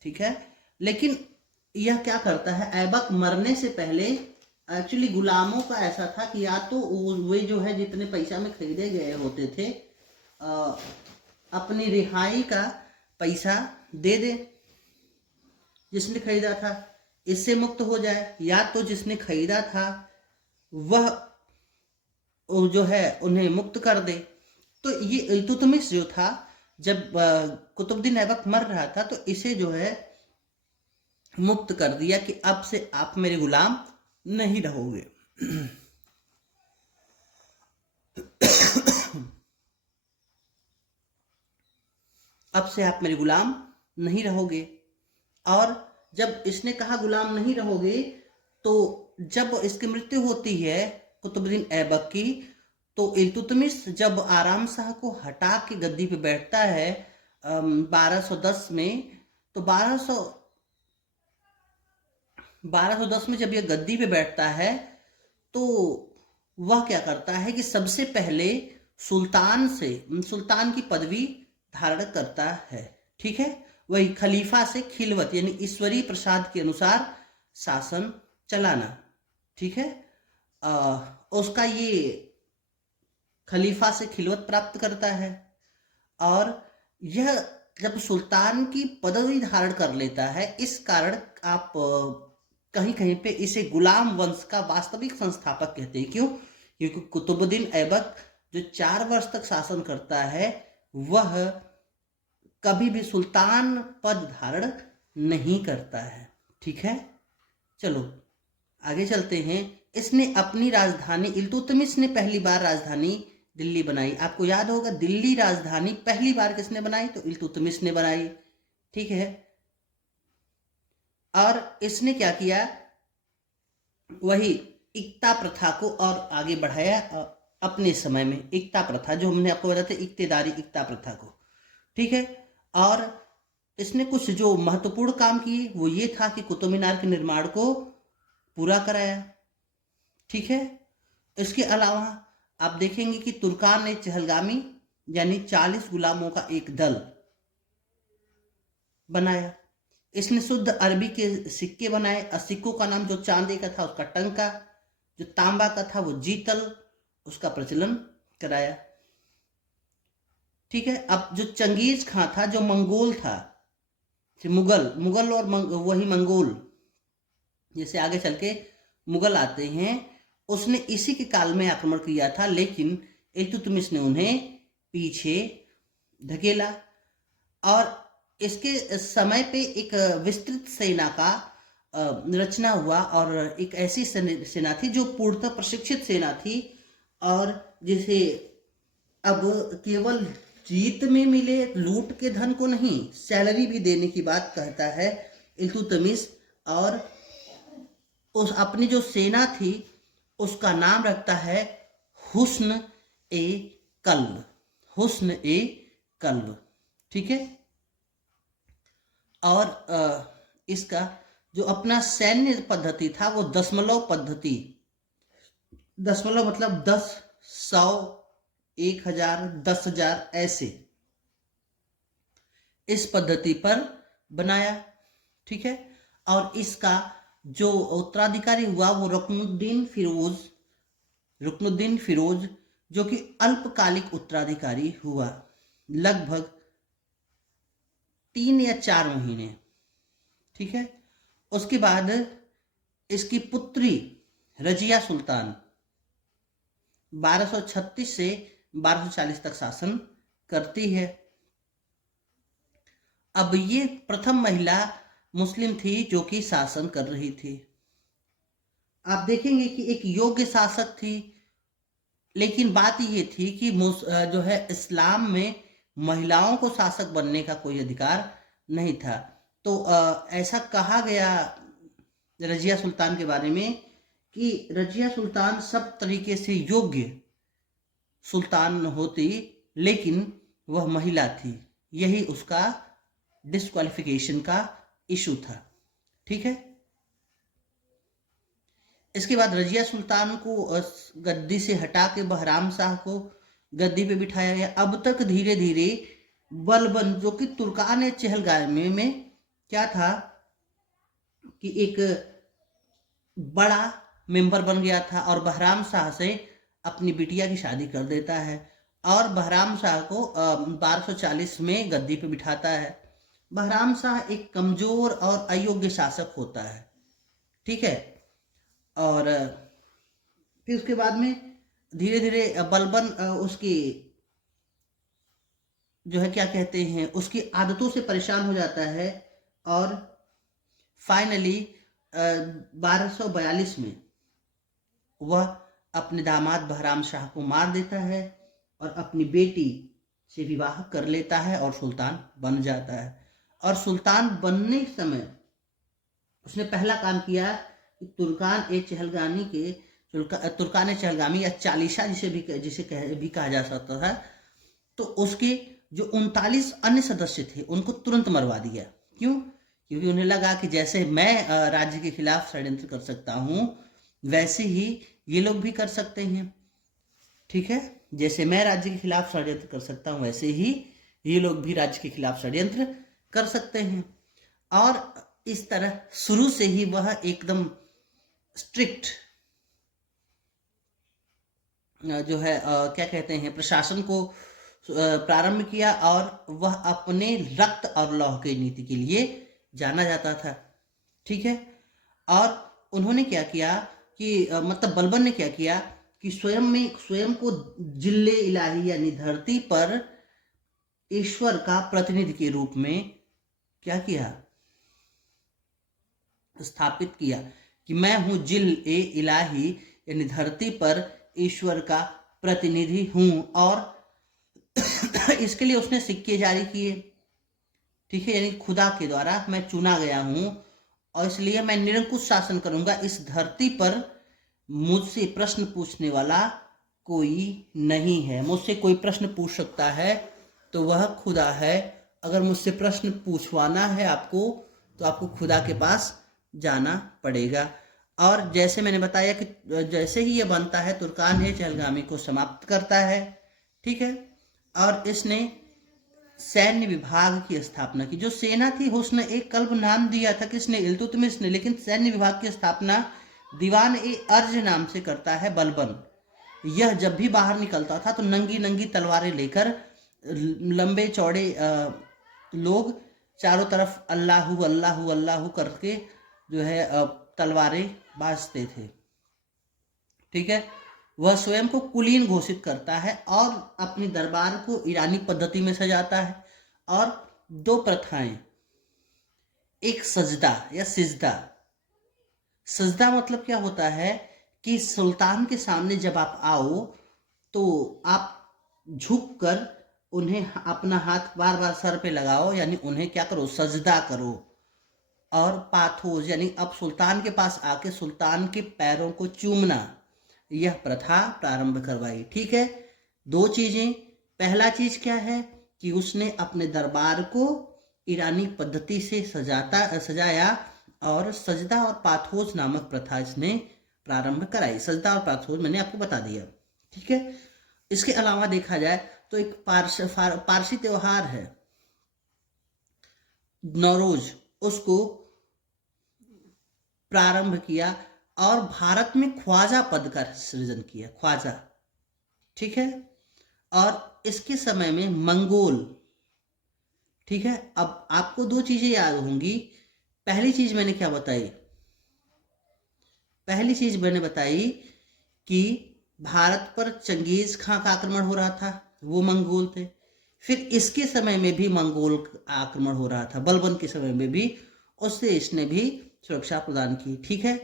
ठीक है। लेकिन यह क्या करता है, ऐबक मरने से पहले, एक्चुअली गुलामों का ऐसा था कि या तो वे जो है जितने पैसा में खरीदे गए होते थे अपनी रिहाई का पैसा दे दे जिसने खरीदा था, इससे मुक्त हो जाए, या तो जिसने खरीदा था वह जो है उन्हें मुक्त कर दे। तो ये इल्तुतमिश जो था, जब कुतुबुद्दीन ऐबक मर रहा था तो इसे जो है मुक्त कर दिया कि अब से आप मेरे गुलाम नहीं रहोगे। अब से आप मेरे गुलाम नहीं रहोगे। और जब इसने कहा गुलाम नहीं रहोगे, तो जब इसकी मृत्यु होती है कुतुबुद्दीन ऐबक की, तो इल्तुतमिश जब आराम शाह को हटा के गद्दी पे बैठता है 1210 में, तो 1210 में जब यह गद्दी पे बैठता है तो वह क्या करता है कि सबसे पहले सुल्तान की पदवी धारण करता है। ठीक है, वही खलीफा से खिलवत यानी ईश्वरीय प्रसाद के अनुसार शासन चलाना। ठीक है, उसका ये खलीफा से खिलवत प्राप्त करता है। और यह जब सुल्तान की पदवी धारण कर लेता है, इस कारण आप कहीं कहीं पे इसे गुलाम वंश का वास्तविक संस्थापक कहते हैं। क्यों? क्योंकि कुतुबुद्दीन ऐबक जो 4 वर्ष तक शासन करता है, वह कभी भी सुल्तान पद धारण नहीं करता है। ठीक है, चलो आगे चलते हैं। इसने अपनी राजधानी, इल्तुतमिश ने पहली बार राजधानी दिल्ली बनाई। आपको याद होगा दिल्ली राजधानी पहली बार किसने बनाई? तो इल्तुतमिश ने बनाई। ठीक है, और इसने क्या किया, वही इक्ता प्रथा को और आगे बढ़ाया अपने समय में। इक्ता प्रथा जो हमने आपको बताया था, इक्तेदारी इक्ता प्रथा को। ठीक है, और इसने कुछ जो महत्वपूर्ण काम किए वो ये था कि कुतुब मीनार के निर्माण को पूरा कराया। ठीक है, इसके अलावा आप देखेंगे कि तुर्कान ने चहलगामी यानी 40 गुलामों का एक दल बनाया। इसने शुद्ध अरबी के सिक्के बनाए। सिक्कों का नाम जो चांदी का था उसका टंका, जो तांबा का था वो जीतल, उसका प्रचलन कराया। ठीक है, अब जो चंगेज खां था जो मंगोल था, मुगल और वही मंगोल, जैसे आगे चल के मुगल आते हैं, उसने इसी के काल में आक्रमण किया था, लेकिन इल्तुतमिश ने उन्हें पीछे धकेला। और इसके समय पे एक विस्तृत सेना का रचना हुआ, और एक ऐसी सेना थी जो पूर्णतः प्रशिक्षित सेना थी, और जिसे अब केवल जीत में मिले लूट के धन को नहीं, सैलरी भी देने की बात कहता है इल्तुतमिश। और उस अपनी जो सेना थी उसका नाम रखता है हुस्न ए कल्ब, हुस्न ए कल्ब। ठीक है, और इसका जो अपना सैन्य पद्धति था वो दशमलव पद्धति, दशमलव मतलब 10, 100, 1000, 10,000 ऐसे इस पद्धति पर बनाया। ठीक है, और इसका जो उत्तराधिकारी हुआ वो रुकनुद्दीन फिरोज, जो कि अल्पकालिक उत्तराधिकारी हुआ, लगभग 3 या 4 महीने। ठीक है, उसके बाद इसकी पुत्री रजिया सुल्तान 1236 से 1240 तक शासन करती है। अब ये प्रथम महिला मुस्लिम थी जो कि शासन कर रही थी। आप देखेंगे कि एक योग्य शासक थी, लेकिन बात ये थी कि जो है इस्लाम में महिलाओं को शासक बनने का कोई अधिकार नहीं था। तो ऐसा कहा गया रजिया सुल्तान के बारे में कि रजिया सुल्तान सब तरीके से योग्य सुल्तान होती, लेकिन वह महिला थी। यही उसका डिस्क्वालिफिकेशन का इशू था। ठीक है, इसके बाद रजिया सुल्तान को गद्दी से हटा के बहराम शाह को गद्दी पे बिठाया गया। अब तक धीरे धीरे बलबन, जो कि तुर्कान चहलगामी में क्या था कि एक बड़ा मेंबर बन गया था, और बहराम शाह से अपनी बिटिया की शादी कर देता है, और बहराम शाह को 1240 में गद्दी पे बिठाता है। बहराम शाह एक कमजोर और अयोग्य शासक होता है। ठीक है, और फिर उसके बाद में धीरे धीरे बलबन उसकी जो है क्या कहते हैं, उसकी आदतों से परेशान हो जाता है और फाइनली 1242 में वह अपने दामाद बहराम शाह को मार देता है और अपनी बेटी से विवाह कर लेता है और सुल्तान बन जाता है। और सुल्तान बनने के समय उसने पहला काम किया कि तुर्कान ए चहलगामी या चालीसा जिसे कहा जा सकता था, तो उसके जो 39 अन्य सदस्य थे उनको तुरंत मरवा दिया। क्यों? क्योंकि उन्हें लगा कि जैसे मैं राज्य के खिलाफ षड्यंत्र कर सकता हूं वैसे ही ये लोग भी कर सकते हैं। ठीक है, जैसे मैं राज्य के खिलाफ षड्यंत्र कर सकता हूं वैसे ही ये लोग भी राज्य के खिलाफ षड्यंत्र कर सकते हैं। और इस तरह शुरू से ही वह एकदम स्ट्रिक्ट जो है क्या कहते हैं, प्रशासन को प्रारंभ किया और वह अपने रक्त और लौह की नीति के लिए जाना जाता था। ठीक है, और उन्होंने क्या किया कि मतलब बलबन ने क्या किया कि स्वयं को जिल्ले इलाही यानी धरती पर ईश्वर का प्रतिनिधि के रूप में क्या किया, स्थापित किया कि मैं हूं जिल ए इलाही यानी धरती पर ईश्वर का प्रतिनिधि हूं। और इसके लिए उसने सिक्के जारी किए। ठीक है, यानी खुदा के द्वारा मैं चुना गया हूं और इसलिए मैं निरंकुश शासन करूंगा। इस धरती पर मुझसे प्रश्न पूछने वाला कोई नहीं है। मुझसे कोई प्रश्न पूछ सकता है तो वह खुदा है। अगर मुझसे प्रश्न पूछवाना है आपको तो आपको खुदा के पास जाना पड़ेगा। और जैसे मैंने बताया कि जैसे ही यह बनता है तुर्कान ए चहलगामी को समाप्त करता है। ठीक है, और इसने सैन्य विभाग की स्थापना की। जो सेना थी उसने एक कल्ब नाम दिया था किसने, इल्तुतमिश ने, लेकिन सैन्य विभाग की स्थापना दीवान ए अर्ज नाम से करता है बलबन। यह जब भी बाहर निकलता था तो नंगी नंगी तलवारें लेकर लंबे चौड़े लोग चारों तरफ अल्लाहू अल्लाहू अल्लाहू करके जो है तलवारें बाजते थे। ठीक है, वह स्वयं को कुलीन घोषित करता है और अपने दरबार को ईरानी पद्धति में सजाता है। और दो प्रथाएं, एक सजदा या सिजदा। सजदा मतलब क्या होता है कि सुल्तान के सामने जब आप आओ तो आप झुक कर उन्हें अपना हाथ बार बार सर पे लगाओ, यानी उन्हें क्या करो, सजदा करो। और पाथोज यानी अब सुल्तान के पास आके सुल्तान के पैरों को चूमना, यह प्रथा प्रारंभ करवाई। ठीक है, दो चीजें। पहला चीज क्या है कि उसने अपने दरबार को ईरानी पद्धति से सजाया और सजदा और पाथोज नामक प्रथा इसने प्रारंभ कराई। सजदा और पाथोज मैंने आपको बता दिया। ठीक है, इसके अलावा देखा जाए तो एक पारसी त्योहार है नौरोज, उसको प्रारंभ किया और भारत में ख्वाजा पद का सृजन किया, ख्वाजा। ठीक है, और इसके समय में मंगोल। ठीक है, अब आपको दो चीजें याद होंगी। पहली चीज मैंने क्या बताई, पहली चीज मैंने बताई कि भारत पर चंगेज खां का आक्रमण हो रहा था, वो मंगोल थे। फिर इसके समय में भी मंगोल आक्रमण हो रहा था, बलबन के समय में भी, उससे इसने भी सुरक्षा प्रदान की। ठीक है,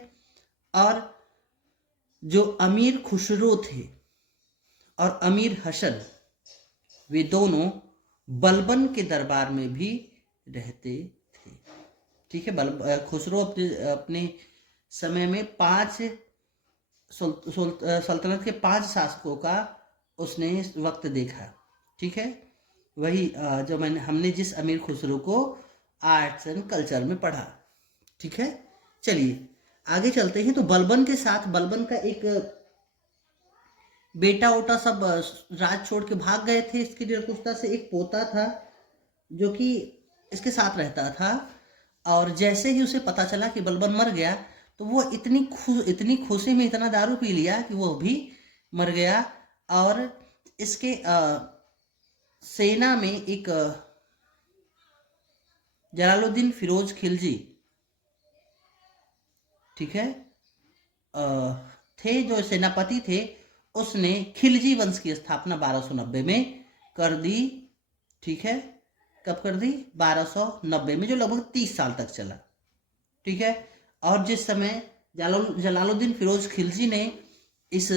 और जो अमीर खुसरो थे और अमीर हसन, वे दोनों बलबन के दरबार में भी रहते थे। ठीक है, खुसरो अपने समय में सल्तनत के 5 शासकों का उसने वक्त देखा। ठीक है, वही जो हमने जिस अमीर खुसरो को आर्ट्स एंड कल्चर में पढ़ा। ठीक है, चलिए आगे चलते हैं। तो बलबन के साथ बलबन का एक बेटा ओटा सब राज छोड़ के भाग गए थे। इसकी निरंकुशता से एक पोता था जो कि इसके साथ रहता था, और जैसे ही उसे पता चला कि बलबन मर गया तो वो इतनी खुशी में इतना दारू पी लिया कि वो भी मर गया। और इसके सेना में एक जलालुद्दीन फिरोज खिलजी, ठीक है, थे, जो सेनापति थे। उसने खिलजी वंश की स्थापना 1290 में कर दी ठीक है, कब कर दी? 1290 में, जो लगभग 30 साल तक चला। ठीक है, और जिस समय जलालुद्दीन फिरोज खिलजी ने इस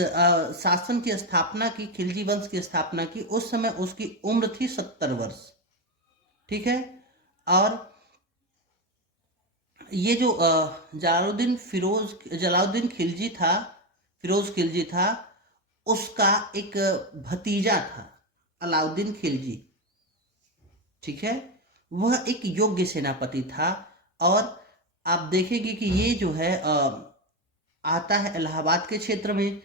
शासन की स्थापना की, खिलजी वंश की स्थापना की, उस समय उसकी उम्र थी 70 वर्ष। ठीक है, और ये जो जलालुद्दीन खिलजी था, फिरोज खिलजी था, उसका एक भतीजा था अलाउद्दीन खिलजी। ठीक है, वह एक योग्य सेनापति था। और आप देखेंगे कि ये जो है आता है इलाहाबाद के क्षेत्र में।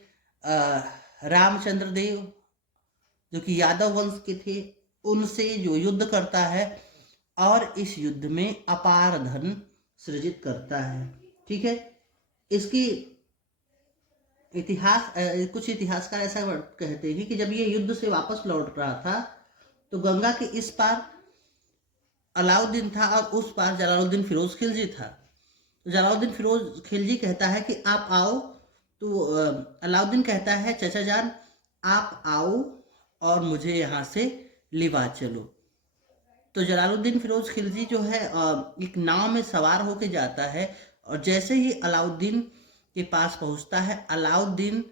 रामचंद्र देव जो कि यादव वंश के थे, उनसे जो युद्ध करता है और इस युद्ध में अपार धन सृजित करता है। ठीक है, इसकी इतिहास कुछ इतिहासकार ऐसा कहते हैं कि जब ये युद्ध से वापस लौट रहा था तो गंगा के इस पार अलाउद्दीन था और उस पार जलालुद्दीन फिरोज खिलजी था। तो जलालुद्दीन फिरोज खिलजी कहता है कि आप आओ, तो अलाउद्दीन कहता है चाचा जान आप आओ और मुझे यहाँ से लिवा चलो। तो जलालुद्दीन फिरोज खिलजी जो है एक नाव में सवार होके जाता है, और जैसे ही अलाउद्दीन के पास पहुंचता है, अलाउद्दीन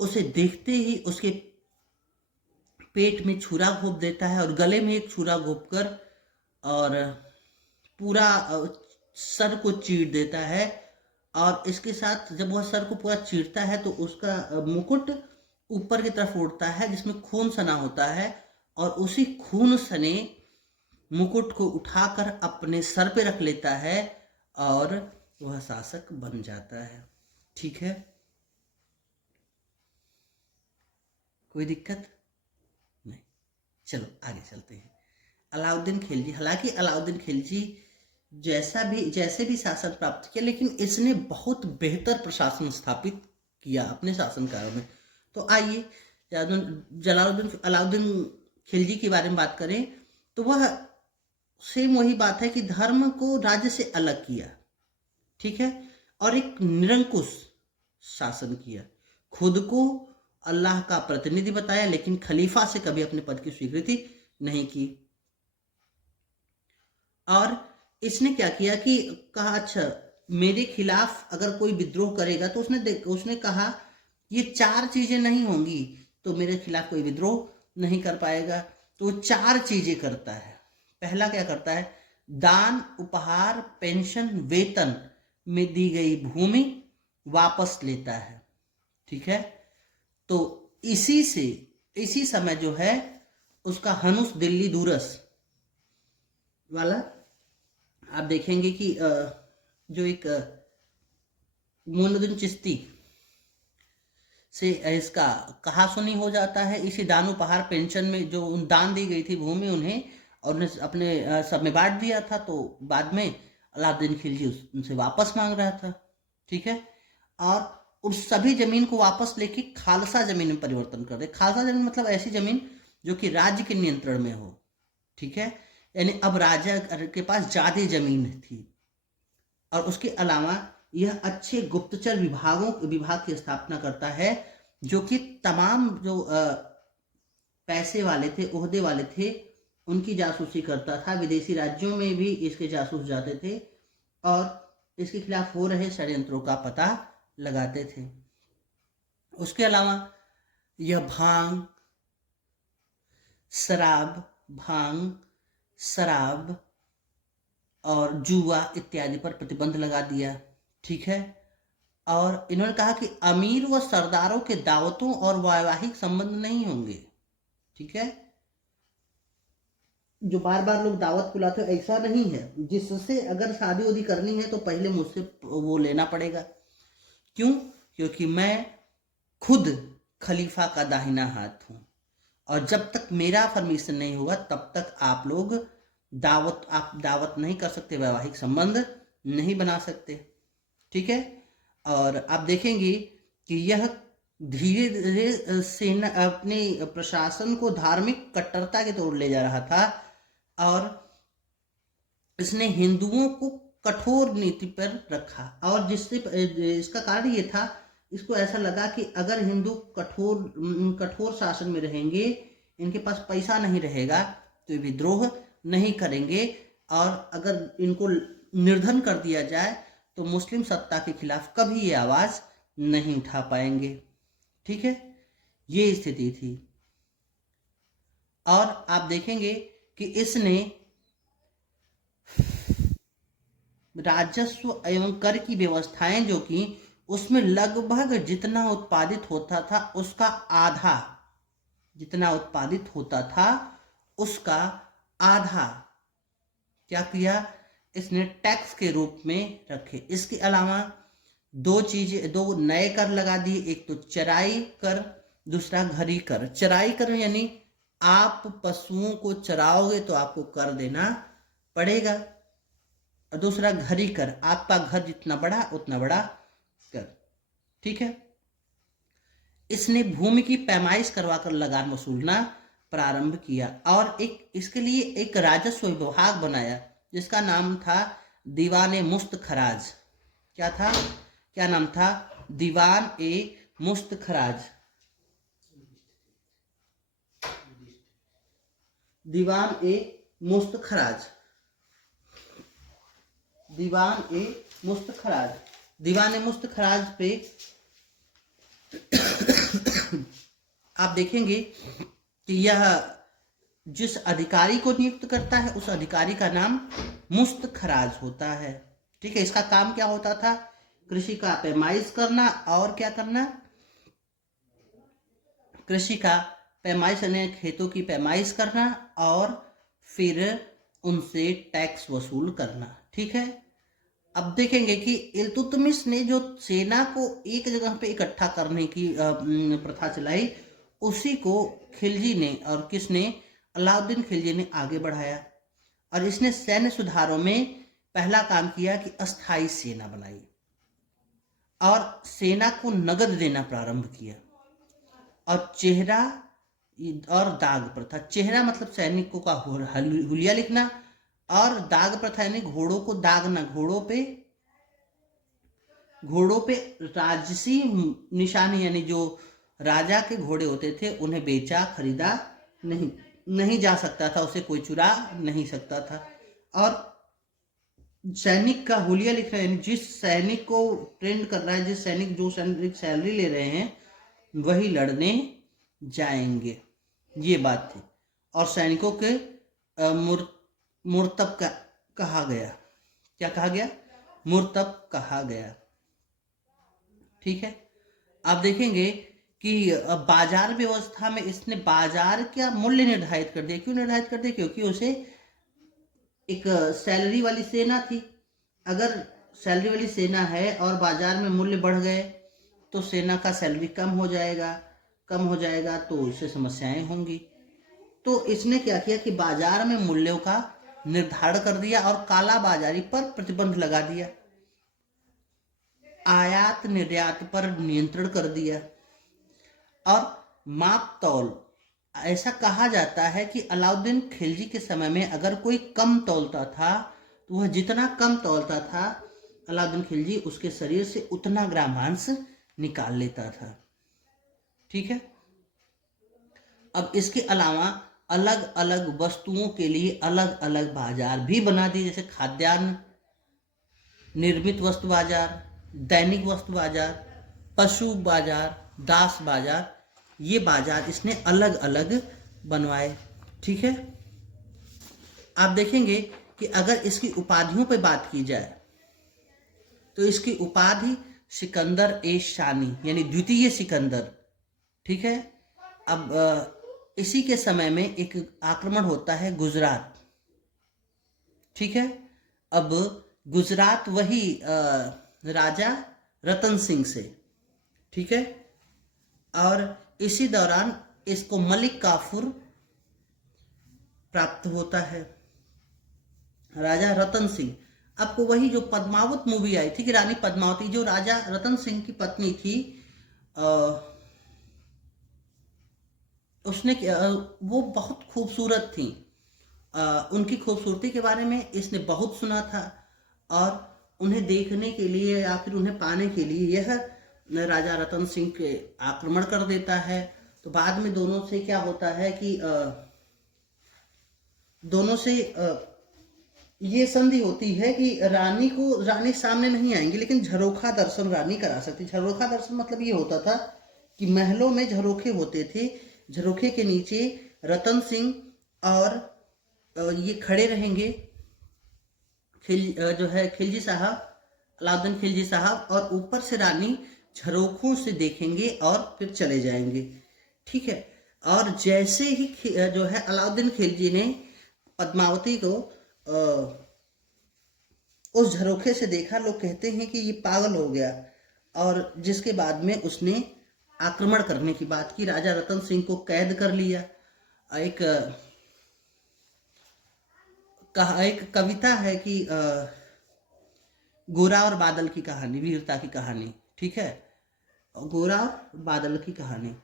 उसे देखते ही उसके पेट में छुरा घोंप देता है और गले में एक छुरा घोंप कर और पूरा सर को चीर देता है। और इसके साथ जब वह सर को पूरा चीरता है तो उसका मुकुट ऊपर की तरफ उड़ता है जिसमें खून सना होता है, और उसी खून सने मुकुट को उठाकर अपने सर पे रख लेता है और वह शासक बन जाता है। ठीक है, कोई दिक्कत नहीं? चलो आगे चलते हैं। अलाउद्दीन खिलजी, हालांकि अलाउद्दीन खिलजी जैसे भी शासन प्राप्त किया, लेकिन इसने बहुत बेहतर प्रशासन स्थापित किया अपने शासनकाल में। तो आइए अलाउद्दीन खिलजी के बारे में बात करें तो वह सेम वही बात है कि धर्म को राज्य से अलग किया। ठीक है, और एक निरंकुश शासन किया, खुद को अल्लाह का प्रतिनिधि बताया, लेकिन खलीफा से कभी अपने पद की स्वीकृति नहीं की। और इसने क्या किया कि कहा अच्छा मेरे खिलाफ अगर कोई विद्रोह करेगा तो उसने कहा ये 4 चीजें नहीं होंगी तो मेरे खिलाफ कोई विद्रोह नहीं कर पाएगा। तो वो 4 चीजें करता है। पहला क्या करता है? दान, उपहार, पेंशन, वेतन में दी गई भूमि वापस लेता है। ठीक है, तो इसी समय जो है उसका हनुस दिल्ली दूरस वाला आप देखेंगे कि जो एक मोइनुद्दीन चिश्ती से इसका कहा सुनी हो जाता है। इसी दान उपहार पेंशन में जो उन दान दी गई थी भूमि उन्हें, और उन्हें अपने सब में बांट दिया था, तो बाद में अलाउद्दीन खिलजी उनसे वापस मांग रहा था। ठीक है, और उस सभी जमीन को वापस लेके खालसा जमीन में परिवर्तन कर दे। खालसा जमीन मतलब ऐसी जमीन जो कि राज्य के नियंत्रण में हो। ठीक है, यानी अब राजा के पास ज्यादा जमीन थी। और उसके अलावा यह अच्छे गुप्तचर विभाग की स्थापना करता है, जो कि तमाम जो पैसे वाले थे, ओहदे वाले थे, उनकी जासूसी करता था। विदेशी राज्यों में भी इसके जासूस जाते थे और इसके खिलाफ हो रहे षड्यंत्रों का पता लगाते थे। उसके अलावा यह भांग, शराब और जुआ इत्यादि पर प्रतिबंध लगा दिया। ठीक है, और इन्होंने कहा कि अमीर व सरदारों के दावतों और वैवाहिक संबंध नहीं होंगे। ठीक है, जो बार बार लोग दावत बुलाते हैं ऐसा नहीं है, जिससे अगर शादी वादी करनी है तो पहले मुझसे वो लेना पड़ेगा। क्यों? क्योंकि मैं खुद खलीफा का दाहिना हाथ हूं, और जब तक मेरा परमिशन नहीं होगा तब तक आप लोग दावत नहीं कर सकते, वैवाहिक संबंध नहीं बना सकते। ठीक है, और आप देखेंगे कि यह धीरे धीरे सेना अपने प्रशासन को धार्मिक कट्टरता की ओर ले जा रहा था, और इसने हिंदुओं को कठोर नीति पर रखा। और जिससे इसका कारण ये था, इसको ऐसा लगा कि अगर हिंदू कठोर शासन में रहेंगे, इनके पास पैसा नहीं रहेगा तो ये विद्रोह नहीं करेंगे, और अगर इनको निर्धन कर दिया जाए तो मुस्लिम सत्ता के खिलाफ कभी ये आवाज नहीं उठा पाएंगे। ठीक है, ये स्थिति थी। और आप देखेंगे कि इसने राजस्व एवं कर की व्यवस्थाएं जो की, उसमें लगभग जितना उत्पादित होता था उसका आधा, जितना उत्पादित होता था उसका आधा क्या किया, इसने टैक्स के रूप में रखे। इसके अलावा दो नए कर लगा दिए, एक तो चराई कर, दूसरा घरी कर। चराई कर यानी आप पशुओं को चराओगे तो आपको कर देना पड़ेगा, और दूसरा घरी कर, आपका घर जितना बड़ा उतना बड़ा कर। ठीक है, इसने भूमि की पैमाइश करवाकर लगान वसूलना प्रारंभ किया, और इसके लिए एक राजस्व विभाग बनाया जिसका नाम था दीवान ए मुस्त खराज। क्या था, क्या नाम था? दीवान ए मुस्त खराज। दीवान ए मुस्त खराज, दीवान ए मुस्त खराज। दीवान ए मुस्त खराज पे आप देखेंगे कि यह जिस अधिकारी को नियुक्त करता है उस अधिकारी का नाम मुस्त खराज होता है। ठीक है, इसका काम क्या होता था? कृषि का पैमाइश करना, और क्या करना? कृषि का पैमाइश यानी खेतों की पैमाइश करना, और फिर उनसे टैक्स वसूल करना। ठीक है, अब देखेंगे कि इल्तुतमिश ने जो सेना को एक जगह पे इकट्ठा करने की प्रथा चलाई, उसी को खिलजी ने, और किसने? अलाउद्दीन खिलजी ने आगे बढ़ाया, और इसने सैन्य सुधारों में पहला काम किया कि अस्थाई सेना बनाई और सेना को नगद देना प्रारंभ किया। और चेहरा और दाग प्रथा, चेहरा मतलब सैनिकों का हुलिया लिखना, और दाग प्रथा यानी घोड़ों को दागना, घोड़ों पे राजसी निशानी, यानी जो राजा के घोड़े होते थे उन्हें बेचा खरीदा नहीं जा सकता था, उसे कोई चुरा नहीं सकता था। और सैनिक का हुलिया लिख रहे हैं, जिस सैनिक को ट्रेंड कर रहा है, जो सैनिक सैलरी ले रहे हैं वही लड़ने जाएंगे, ये बात थी। और सैनिकों के मुर्तब कहा गया। क्या कहा गया? मुर्तब कहा गया। ठीक है, आप देखेंगे कि बाजार व्यवस्था में इसने बाजार का मूल्य निर्धारित कर दिया। क्यों निर्धारित कर दिया? क्योंकि उसे एक सैलरी वाली सेना थी। अगर सैलरी वाली सेना है और बाजार में मूल्य बढ़ गए तो सेना का सैलरी कम हो जाएगा तो उससे समस्याएं होंगी। तो इसने क्या किया कि बाजार में मूल्यों का निर्धारण कर दिया और काला बाजारी पर प्रतिबंध लगा दिया, आयात निर्यात पर नियंत्रण कर दिया। और माप तौल, ऐसा कहा जाता है कि अलाउद्दीन खिलजी के समय में अगर कोई कम तौलता था तो वह जितना कम तौलता था अलाउद्दीन खिलजी उसके शरीर से उतना ग्राम मांस निकाल लेता था। ठीक है, अब इसके अलावा अलग अलग वस्तुओं के लिए अलग अलग बाजार भी बना दिए, जैसे खाद्यान्न, निर्मित वस्तु बाजार, दैनिक वस्तु बाजार, पशु बाजार, दास बाजार, ये बाजार इसने अलग अलग बनवाए। ठीक है, आप देखेंगे कि अगर इसकी उपाधियों पर बात की जाए तो इसकी उपाधि सिकंदर ए शानी यानी द्वितीय सिकंदर। ठीक है, अब इसी के समय में एक आक्रमण होता है गुजरात। ठीक है, अब गुजरात वही राजा रतन सिंह से। ठीक है, और इसी दौरान इसको मलिक काफूर प्राप्त होता है, राजा रतन सिंह। आपको वही जो पद्मावत मूवी आई थी कि रानी पद्मावती, जो राजा रतन सिंह की पत्नी थी, उसने वो बहुत खूबसूरत थी। उनकी खूबसूरती के बारे में इसने बहुत सुना था और उन्हें देखने के लिए या फिर उन्हें पाने के लिए यह राजा रतन सिंह के आक्रमण कर देता है तो बाद में दोनों से क्या होता है कि दोनों से ये संधि होती है कि रानी सामने नहीं आएंगी, लेकिन झरोखा दर्शन रानी करा सकती। झरोखा दर्शन मतलब ये होता था कि महलों में झरोखे होते थे, झरोखे के नीचे रतन सिंह और ये खड़े रहेंगे, जो है खिलजी साहब, अलाउद्दीन खिलजी साहब, और ऊपर से रानी झरोखों से देखेंगे और फिर चले जाएंगे। ठीक है। और जैसे ही जो है अलाउद्दीन खिलजी ने पद्मावती को उस झरोखे से देखा, लोग कहते हैं कि ये पागल हो गया, और जिसके बाद में उसने आक्रमण करने की बात की, राजा रतन सिंह को कैद कर लिया। एक कविता है कि गोरा और बादल की कहानी, वीरता की कहानी। ठीक है, गोरा और बादल की कहानी।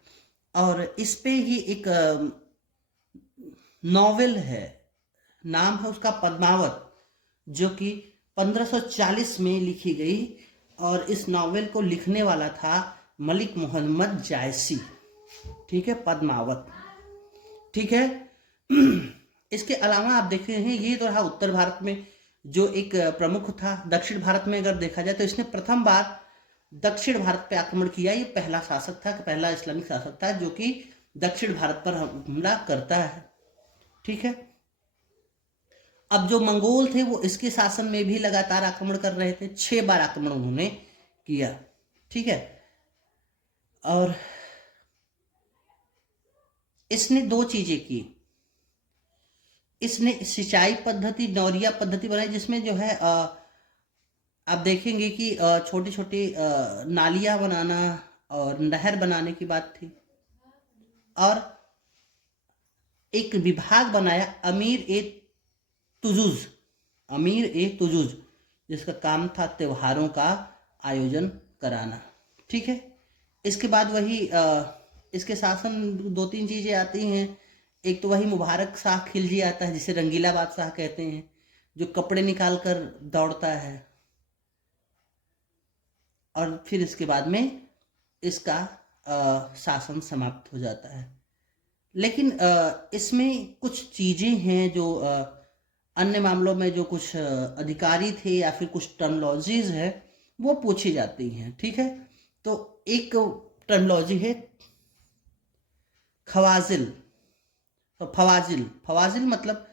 और इस पे ही एक नॉवेल है, नाम है उसका पद्मावत, जो कि 1540 में लिखी गई, और इस नॉवेल को लिखने वाला था मलिक मोहम्मद जायसी। ठीक है, पद्मावत। ठीक है। इसके अलावा आप देख रहे हैं, ये तो रहा उत्तर भारत में जो एक प्रमुख था। दक्षिण भारत में अगर देखा जाए तो इसने प्रथम बार दक्षिण भारत पे आक्रमण किया। ये पहला शासक था, पहला इस्लामिक शासक था जो कि दक्षिण भारत पर हमला करता है। ठीक है। अब जो मंगोल थे वो इसके शासन में भी लगातार आक्रमण कर रहे थे, 6 बार आक्रमण उन्होंने किया। ठीक है। और इसने 2 चीजें की। इसने सिंचाई पद्धति, नौरिया पद्धति बनाई, जिसमें जो है आप देखेंगे कि छोटी छोटी नालियां बनाना और नहर बनाने की बात थी। और एक विभाग बनाया अमीर ए तुजुज, जिसका काम था त्योहारों का आयोजन कराना। ठीक है। इसके बाद वही इसके शासन 2-3 चीजें आती हैं। एक तो वही मुबारक शाह खिलजी आता है, जिसे रंगीला बादशाह कहते हैं, जो कपड़े निकाल कर दौड़ता है। और फिर इसके बाद में इसका शासन समाप्त हो जाता है। लेकिन इसमें कुछ चीजें हैं जो अन्य मामलों में जो कुछ अधिकारी थे या फिर कुछ टर्मिनोलॉजीज है वो पूछी जाती हैं। ठीक है। तो एक टर्मिनोलॉजी है खवाजिल, तो फवाजिल मतलब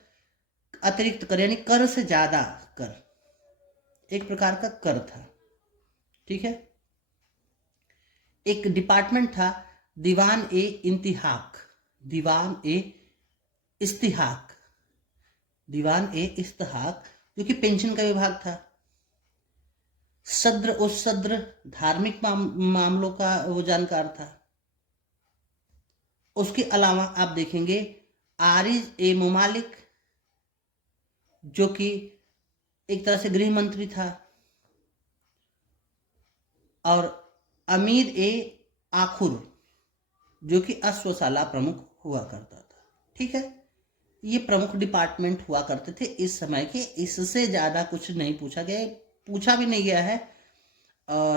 अतिरिक्त कर, यानी कर से ज्यादा कर, एक प्रकार का कर था। ठीक है। एक डिपार्टमेंट था दीवान ए इस्तिहाक, जो कि पेंशन का विभाग था। सद्र धार्मिक मामलों का वो जानकार था। उसके अलावा आप देखेंगे आरिज ए मुमालिक, जो कि एक तरह से गृह मंत्री था। और अमीर ए आखुर, जो कि अश्वशाला प्रमुख हुआ करता था। ठीक है। ये प्रमुख डिपार्टमेंट हुआ करते थे इस समय के। इससे ज्यादा कुछ नहीं पूछा भी नहीं गया है।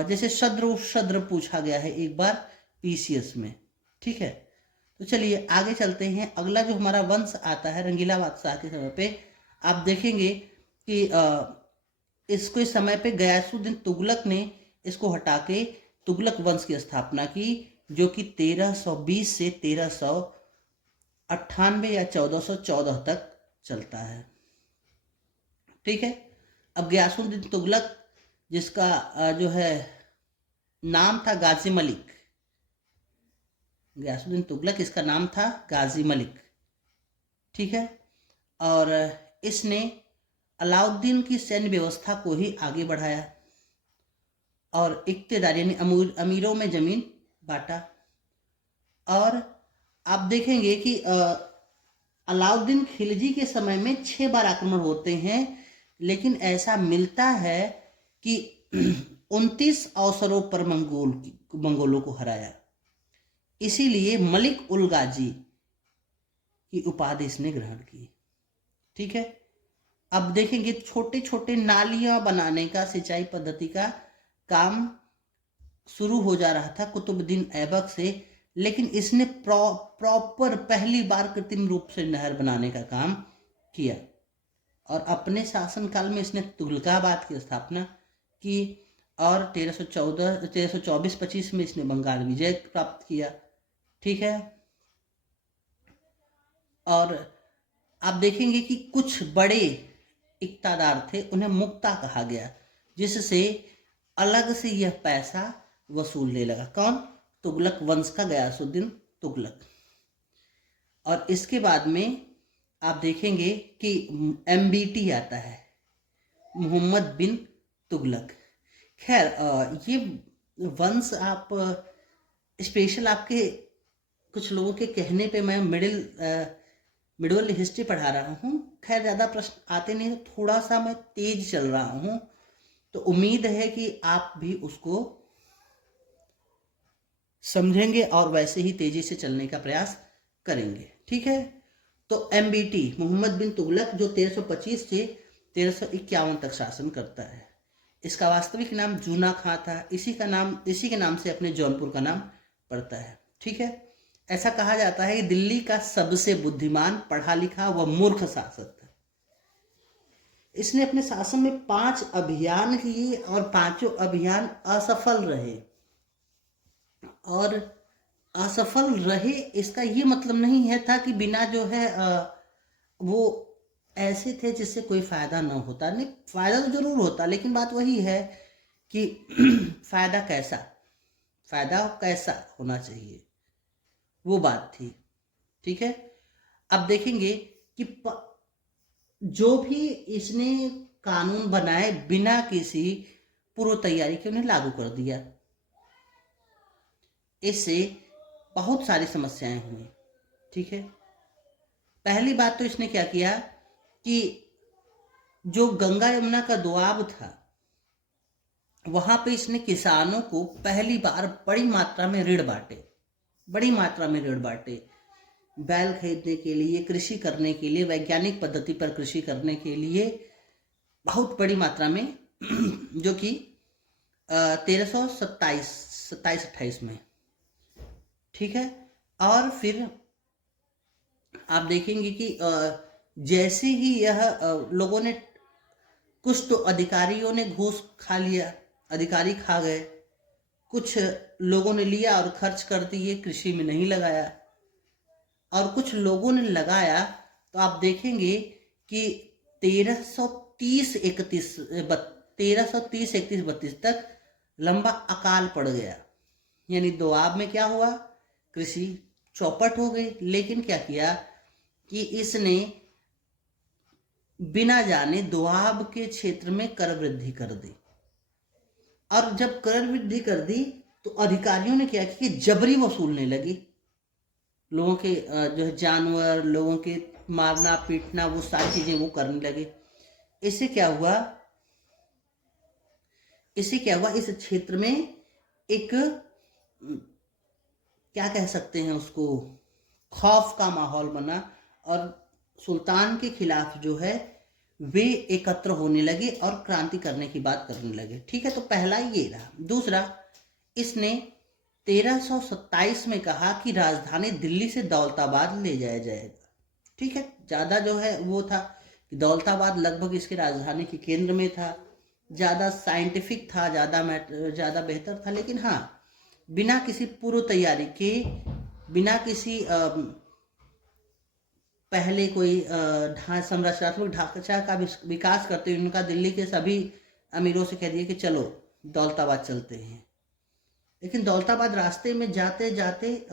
जैसे शद्र पूछा गया है एक बार पीसीएस में। ठीक है। तो चलिए आगे चलते हैं। अगला जो हमारा वंश आता है रंगीला बादशाह के समय पे, आप देखेंगे कि इसको इस समय पे गयासुद्दीन तुगलक ने इसको हटा के तुगलक वंश की स्थापना की, जो कि 1320 से 1398 या 1414 तक चलता है। ठीक है। अब गयासुद्दीन तुगलक, जिसका जो है नाम था गाजी मलिक, गयासुद्दीन तुगलक इसका नाम था गाजी मलिक। ठीक है। और इसने अलाउद्दीन की सैन्य व्यवस्था को ही आगे बढ़ाया और इक्तेदार यानी अमीरों में जमीन बांटा। और आप देखेंगे कि अलाउद्दीन खिलजी के समय में 6 बार आक्रमण होते हैं, लेकिन ऐसा मिलता है कि 29 अवसरों पर मंगोलों को हराया। इसीलिए मलिक उल गाजी की उपाधि इसने ग्रहण की। ठीक है। अब देखेंगे छोटे छोटे नालियां बनाने का, सिंचाई पद्धति का काम शुरू हो जा रहा था कुतुबुद्दीन ऐबक से, लेकिन इसने प्रॉपर पहली बार कृत्रिम रूप से नहर बनाने का काम किया। और अपने शासनकाल में इसने तुगलकाबाद की स्थापना की और 1324-25 में इसने बंगाल विजय प्राप्त किया। ठीक है। और आप देखेंगे कि कुछ बड़े इक़्तादार थे, उन्हें मुक्ता कहा गया, जिससे अलग से यह पैसा वसूलने लगा। कौन? तुगलक वंश का गयासुद्दीन तुगलक। और इसके बाद में आप देखेंगे कि MBT आता है, मोहम्मद बिन तुगलक। खैर ये वंश आप स्पेशल आपके कुछ लोगों के कहने पे मैं मिडिवल हिस्ट्री पढ़ा रहा हूँ। खैर ज़्यादा प्रश्न आते नहीं, थोड़ा सा मैं तेज चल रहा हूँ, तो उम्मीद है कि आप भी उसको समझेंगे और वैसे ही तेजी से चलने का प्रयास करेंगे। ठीक है। तो MBT मोहम्मद बिन तुगलक जो 1325 से 1351 तक शासन करता है। इसका वास्तविक नाम जूना खां था। इसी के नाम से अपने जौनपुर का नाम पड़ता है। ठीक है। ऐसा कहा जाता है कि दिल्ली का सबसे बुद्धिमान, पढ़ा लिखा व मूर्ख शासक था। इसने अपने शासन में 5 अभियान किए और 5 अभियान असफल रहे। और असफल रहे इसका ये मतलब नहीं है था कि बिना जो है वो ऐसे थे जिससे कोई फायदा ना होता। नहीं, फायदा तो जरूर होता, लेकिन बात वही है कि फायदा कैसा होना चाहिए, वो बात थी। ठीक है। अब देखेंगे कि जो भी इसने कानून बनाए बिना किसी पूर्व तैयारी के उन्हें लागू कर दिया। इससे बहुत सारी समस्याएं हुई। ठीक है। पहली बात तो इसने क्या किया कि जो गंगा यमुना का दोआब था, वहां पे इसने किसानों को पहली बार बड़ी मात्रा में ऋण बांटे। बैल खरीदने के लिए, कृषि करने के लिए, वैज्ञानिक पद्धति पर कृषि करने के लिए बहुत बड़ी मात्रा में जो कि 1327-28 में। ठीक है। और फिर आप देखेंगे कि जैसे ही यह लोगों ने, कुछ तो अधिकारियों ने घूस खा लिया, अधिकारी खा गए, कुछ लोगों ने लिया और खर्च कर दिए, कृषि में नहीं लगाया, और कुछ लोगों ने लगाया तो आप देखेंगे कि 1330-31-32 तक लंबा अकाल पड़ गया। यानी दोआब में क्या हुआ, कृषि चौपट हो गई। लेकिन क्या किया कि इसने बिना जाने दोआब के क्षेत्र में कर वृद्धि कर दी। और जब कर वृद्धि कर दी तो अधिकारियों ने क्या किया कि जबरी वसूलने लगी। लोगों के जो है जानवर, लोगों के मारना पीटना, वो सारी चीजें वो करने लगे। इससे क्या हुआ, इस क्षेत्र में एक क्या कह सकते हैं उसको, खौफ का माहौल बना और सुल्तान के खिलाफ जो है वे एकत्र होने लगे और क्रांति करने की बात करने लगे। ठीक है। तो पहला ये रहा। दूसरा, इसने 1327 में कहा कि राजधानी दिल्ली से दौलताबाद ले जाया जाएगा। ठीक है। ज़्यादा जो है वो था कि दौलताबाद लगभग इसके राजधानी के केंद्र में था, ज़्यादा साइंटिफिक था, ज़्यादा बेहतर था। लेकिन हाँ, बिना किसी पूर्व तैयारी के, बिना किसी पहले कोई संरचनात्मक ढांचा का विकास करते हुए उनका दिल्ली के सभी अमीरों से कह दिया कि चलो दौलताबाद चलते हैं। लेकिन दौलताबाद रास्ते में जाते जाते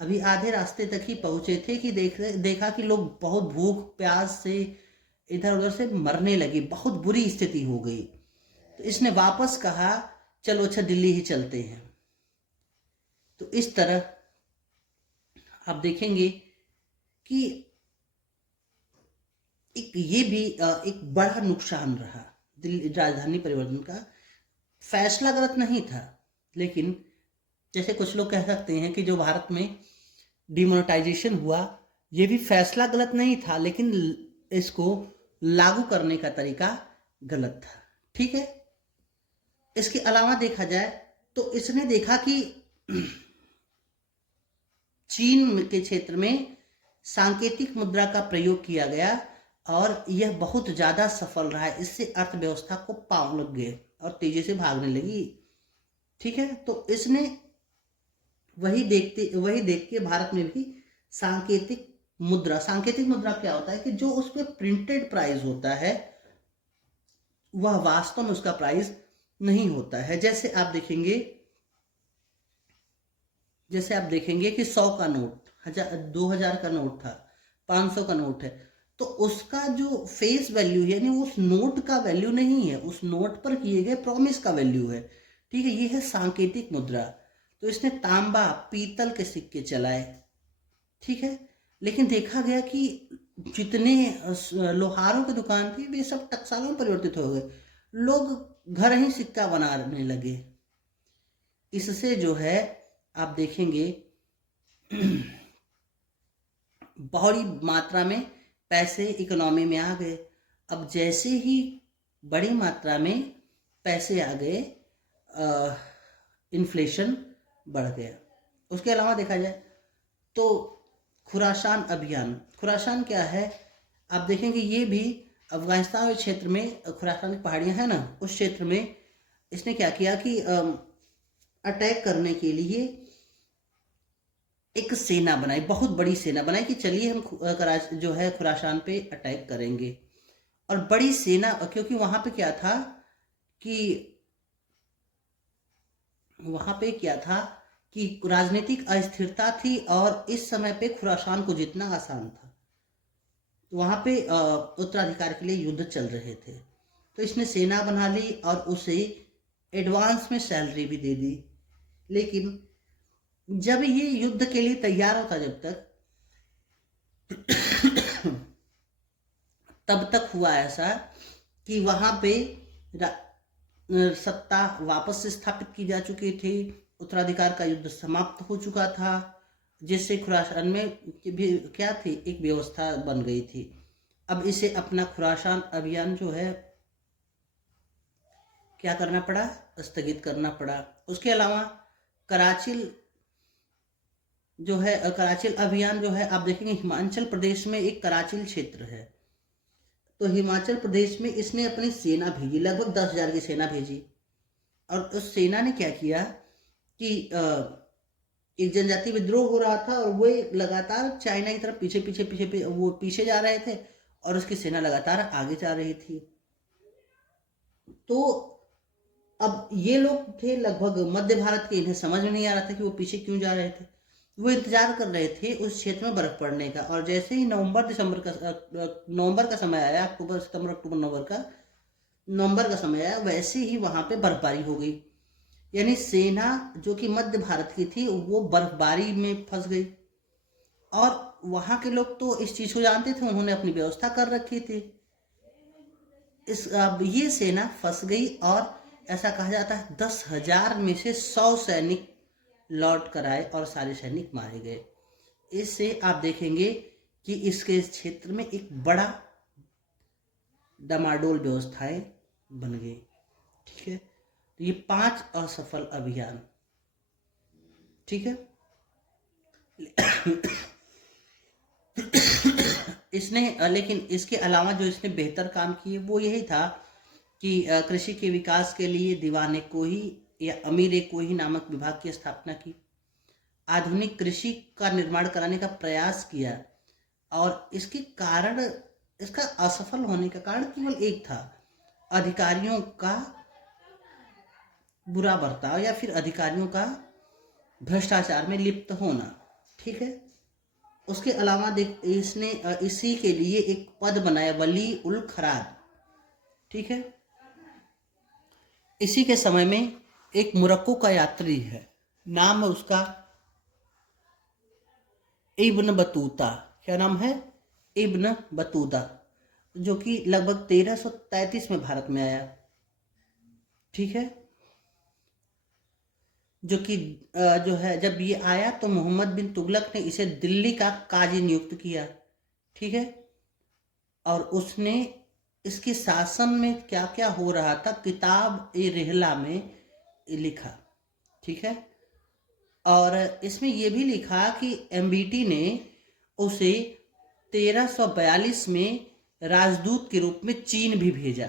अभी आधे रास्ते तक ही पहुंचे थे कि देखा कि लोग बहुत भूख प्यास से इधर उधर से मरने लगे, बहुत बुरी स्थिति हो गई। तो इसने वापस कहा चलो अच्छा दिल्ली ही चलते हैं। तो इस तरह आप देखेंगे कि ये भी एक बड़ा नुकसान रहा दिल्ली राजधानी परिवर्तन का। फैसला गलत नहीं था, लेकिन जैसे कुछ लोग कह सकते हैं कि जो भारत में डिमोनेटाइजेशन हुआ, ये भी फैसला गलत नहीं था, लेकिन इसको लागू करने का तरीका गलत था। ठीक है। इसके अलावा देखा जाए तो इसने देखा कि चीन के क्षेत्र में सांकेतिक मुद्रा का प्रयोग किया गया और यह बहुत ज़्यादा सफल रहा है। इससे अर्थव्यवस्था को पांव लग गए और तेजी से भागने लगी। ठीक है, तो इसने वही देख के भारत में भी सांकेतिक मुद्रा क्या होता है कि जो उस पर प्रिंटेड प्राइस होता है वह वास्तव में उसका प्राइस नहीं होता है। जैसे आप देखेंगे कि 100 का नोट, 2000 का नोट था, 500 का नोट है, तो उसका जो फेस वैल्यू है यानी उस नोट का वैल्यू नहीं है, उस नोट पर किए गए प्रॉमिस का वैल्यू है। ठीक है, ये है सांकेतिक मुद्रा। तो इसने तांबा, पीतल के सिक्के चलाए। ठीक है, लेकिन देखा गया कि जितने लोहारों की दुकान थी वे सब टकसालों में परिवर्तित हो गए, लोग घर ही सिक्का बनाने लगे। इससे जो है आप देखेंगे बड़ी मात्रा में पैसे इकोनॉमी में आ गए। अब जैसे ही बड़ी मात्रा में पैसे आ गए, इन्फ्लेशन बढ़ गया। उसके अलावा देखा जाए तो खुरासान अभियान, खुरासान क्या है आप देखेंगे, ये भी अफगानिस्तान के क्षेत्र में, खुरासान की पहाड़ियाँ हैं ना, उस क्षेत्र में इसने क्या किया कि अटैक करने के लिए एक सेना बनाई, बहुत बड़ी सेना बनाई कि चलिए हम जो है खुरासान पे अटैक करेंगे। और बड़ी सेना, क्योंकि वहां पे क्या था कि राजनीतिक अस्थिरता थी और इस समय पे खुरासान को जीतना आसान था। वहां पे उत्तराधिकार के लिए युद्ध चल रहे थे, तो इसने सेना बना ली और उसे एडवांस में सैलरी भी दे दी। लेकिन जब ये युद्ध के लिए तैयार होता, तब तक हुआ ऐसा कि वहां पे सत्ता वापस से स्थापित की जा चुकी थी, उत्तराधिकार का युद्ध समाप्त हो चुका था, जिससे खुरासान में भी क्या थी, एक व्यवस्था बन गई थी। अब इसे अपना खुरासान अभियान जो है क्या करना पड़ा, स्थगित करना पड़ा। उसके अलावा कराचिल अभियान जो है आप देखेंगे, हिमाचल प्रदेश में एक कराचिल क्षेत्र है, तो हिमाचल प्रदेश में इसने अपनी सेना भेजी, लगभग 10,000 की सेना भेजी। और उस सेना ने क्या किया कि एक जनजातीय विद्रोह हो रहा था और वो लगातार चाइना की तरफ पीछे जा रहे थे और उसकी सेना लगातार आगे जा रही थी। तो अब ये लोग थे लगभग मध्य भारत के, इन्हें समझ में नहीं आ रहा था कि वो पीछे क्यों जा रहे थे। वो इंतजार कर रहे थे उस क्षेत्र में बर्फ पड़ने का, और जैसे ही नवंबर का समय आया, अक्टूबर सितंबर अक्टूबर नवंबर का समय आया, वैसे ही वहां पे बर्फबारी हो गई। यानी सेना जो कि मध्य भारत की थी वो बर्फबारी में फंस गई। और वहां के लोग तो इस चीज को जानते थे, उन्होंने अपनी व्यवस्था कर रखी थी। ये सेना फंस गई और ऐसा कहा जाता है 10,000 में से 100 सैनिक लौट कर आए और सारे सैनिक मारे गए। इससे आप देखेंगे कि इसके क्षेत्र में एक बड़ा डमाडोल व्यवस्थाएं बन गई। ठीक है, तो ये 5 असफल अभियान। ठीक है, लेकिन इसके अलावा जो इसने बेहतर काम किए वो यही था कि कृषि के विकास के लिए दीवाने को ही या अमीर को ही नामक विभाग की स्थापना की, आधुनिक कृषि का निर्माण कराने का प्रयास किया। और इसका असफल होने का कारण केवल एक था, अधिकारियों का बुरा बर्ताव या फिर अधिकारियों का भ्रष्टाचार में लिप्त होना। ठीक है, उसके अलावा इसने इसी के लिए एक पद बनाया, वली उल खराद। ठीक है, इसी के समय में एक मोरक्को का यात्री है, नाम है उसका इब्न बतूता। क्या नाम है? इब्न बतूता, जो कि लगभग 1333 में भारत में आया। ठीक है, जो कि जब ये आया तो मोहम्मद बिन तुगलक ने इसे दिल्ली का काजी नियुक्त किया। ठीक है, और उसने इसके शासन में क्या क्या हो रहा था किताब ए रिहला में लिखा। ठीक है, और इसमें यह भी लिखा कि एमबीटी ने उसे 1342 में राजदूत के रूप में चीन भी भेजा।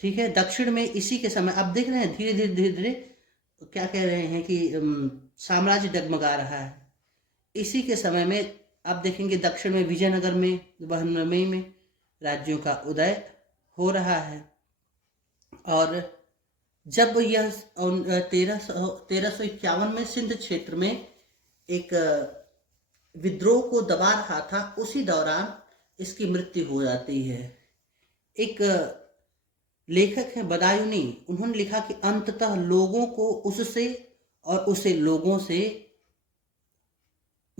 ठीक है, दक्षिण में इसी के समय आप देख रहे हैं धीरे धीरे धीरे धीरे क्या कह रहे हैं कि साम्राज्य डगमगा रहा है। इसी के समय में आप देखेंगे दक्षिण में विजयनगर में 92 में राज्यों का उदय हो रहा है। और जब यह 1351 में सिंध क्षेत्र में एक विद्रोह को दबा रहा था, उसी दौरान इसकी मृत्यु हो जाती है। एक लेखक है बदायूनी, उन्होंने लिखा कि अंततः लोगों को उससे और उसे लोगों से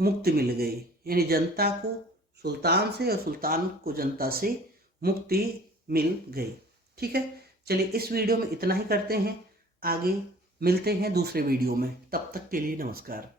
मुक्ति मिल गई, यानी जनता को सुल्तान से और सुल्तान को जनता से मुक्ति मिल गई। ठीक है, चलिए इस वीडियो में इतना ही करते हैं, आगे मिलते हैं दूसरे वीडियो में। तब तक के लिए नमस्कार।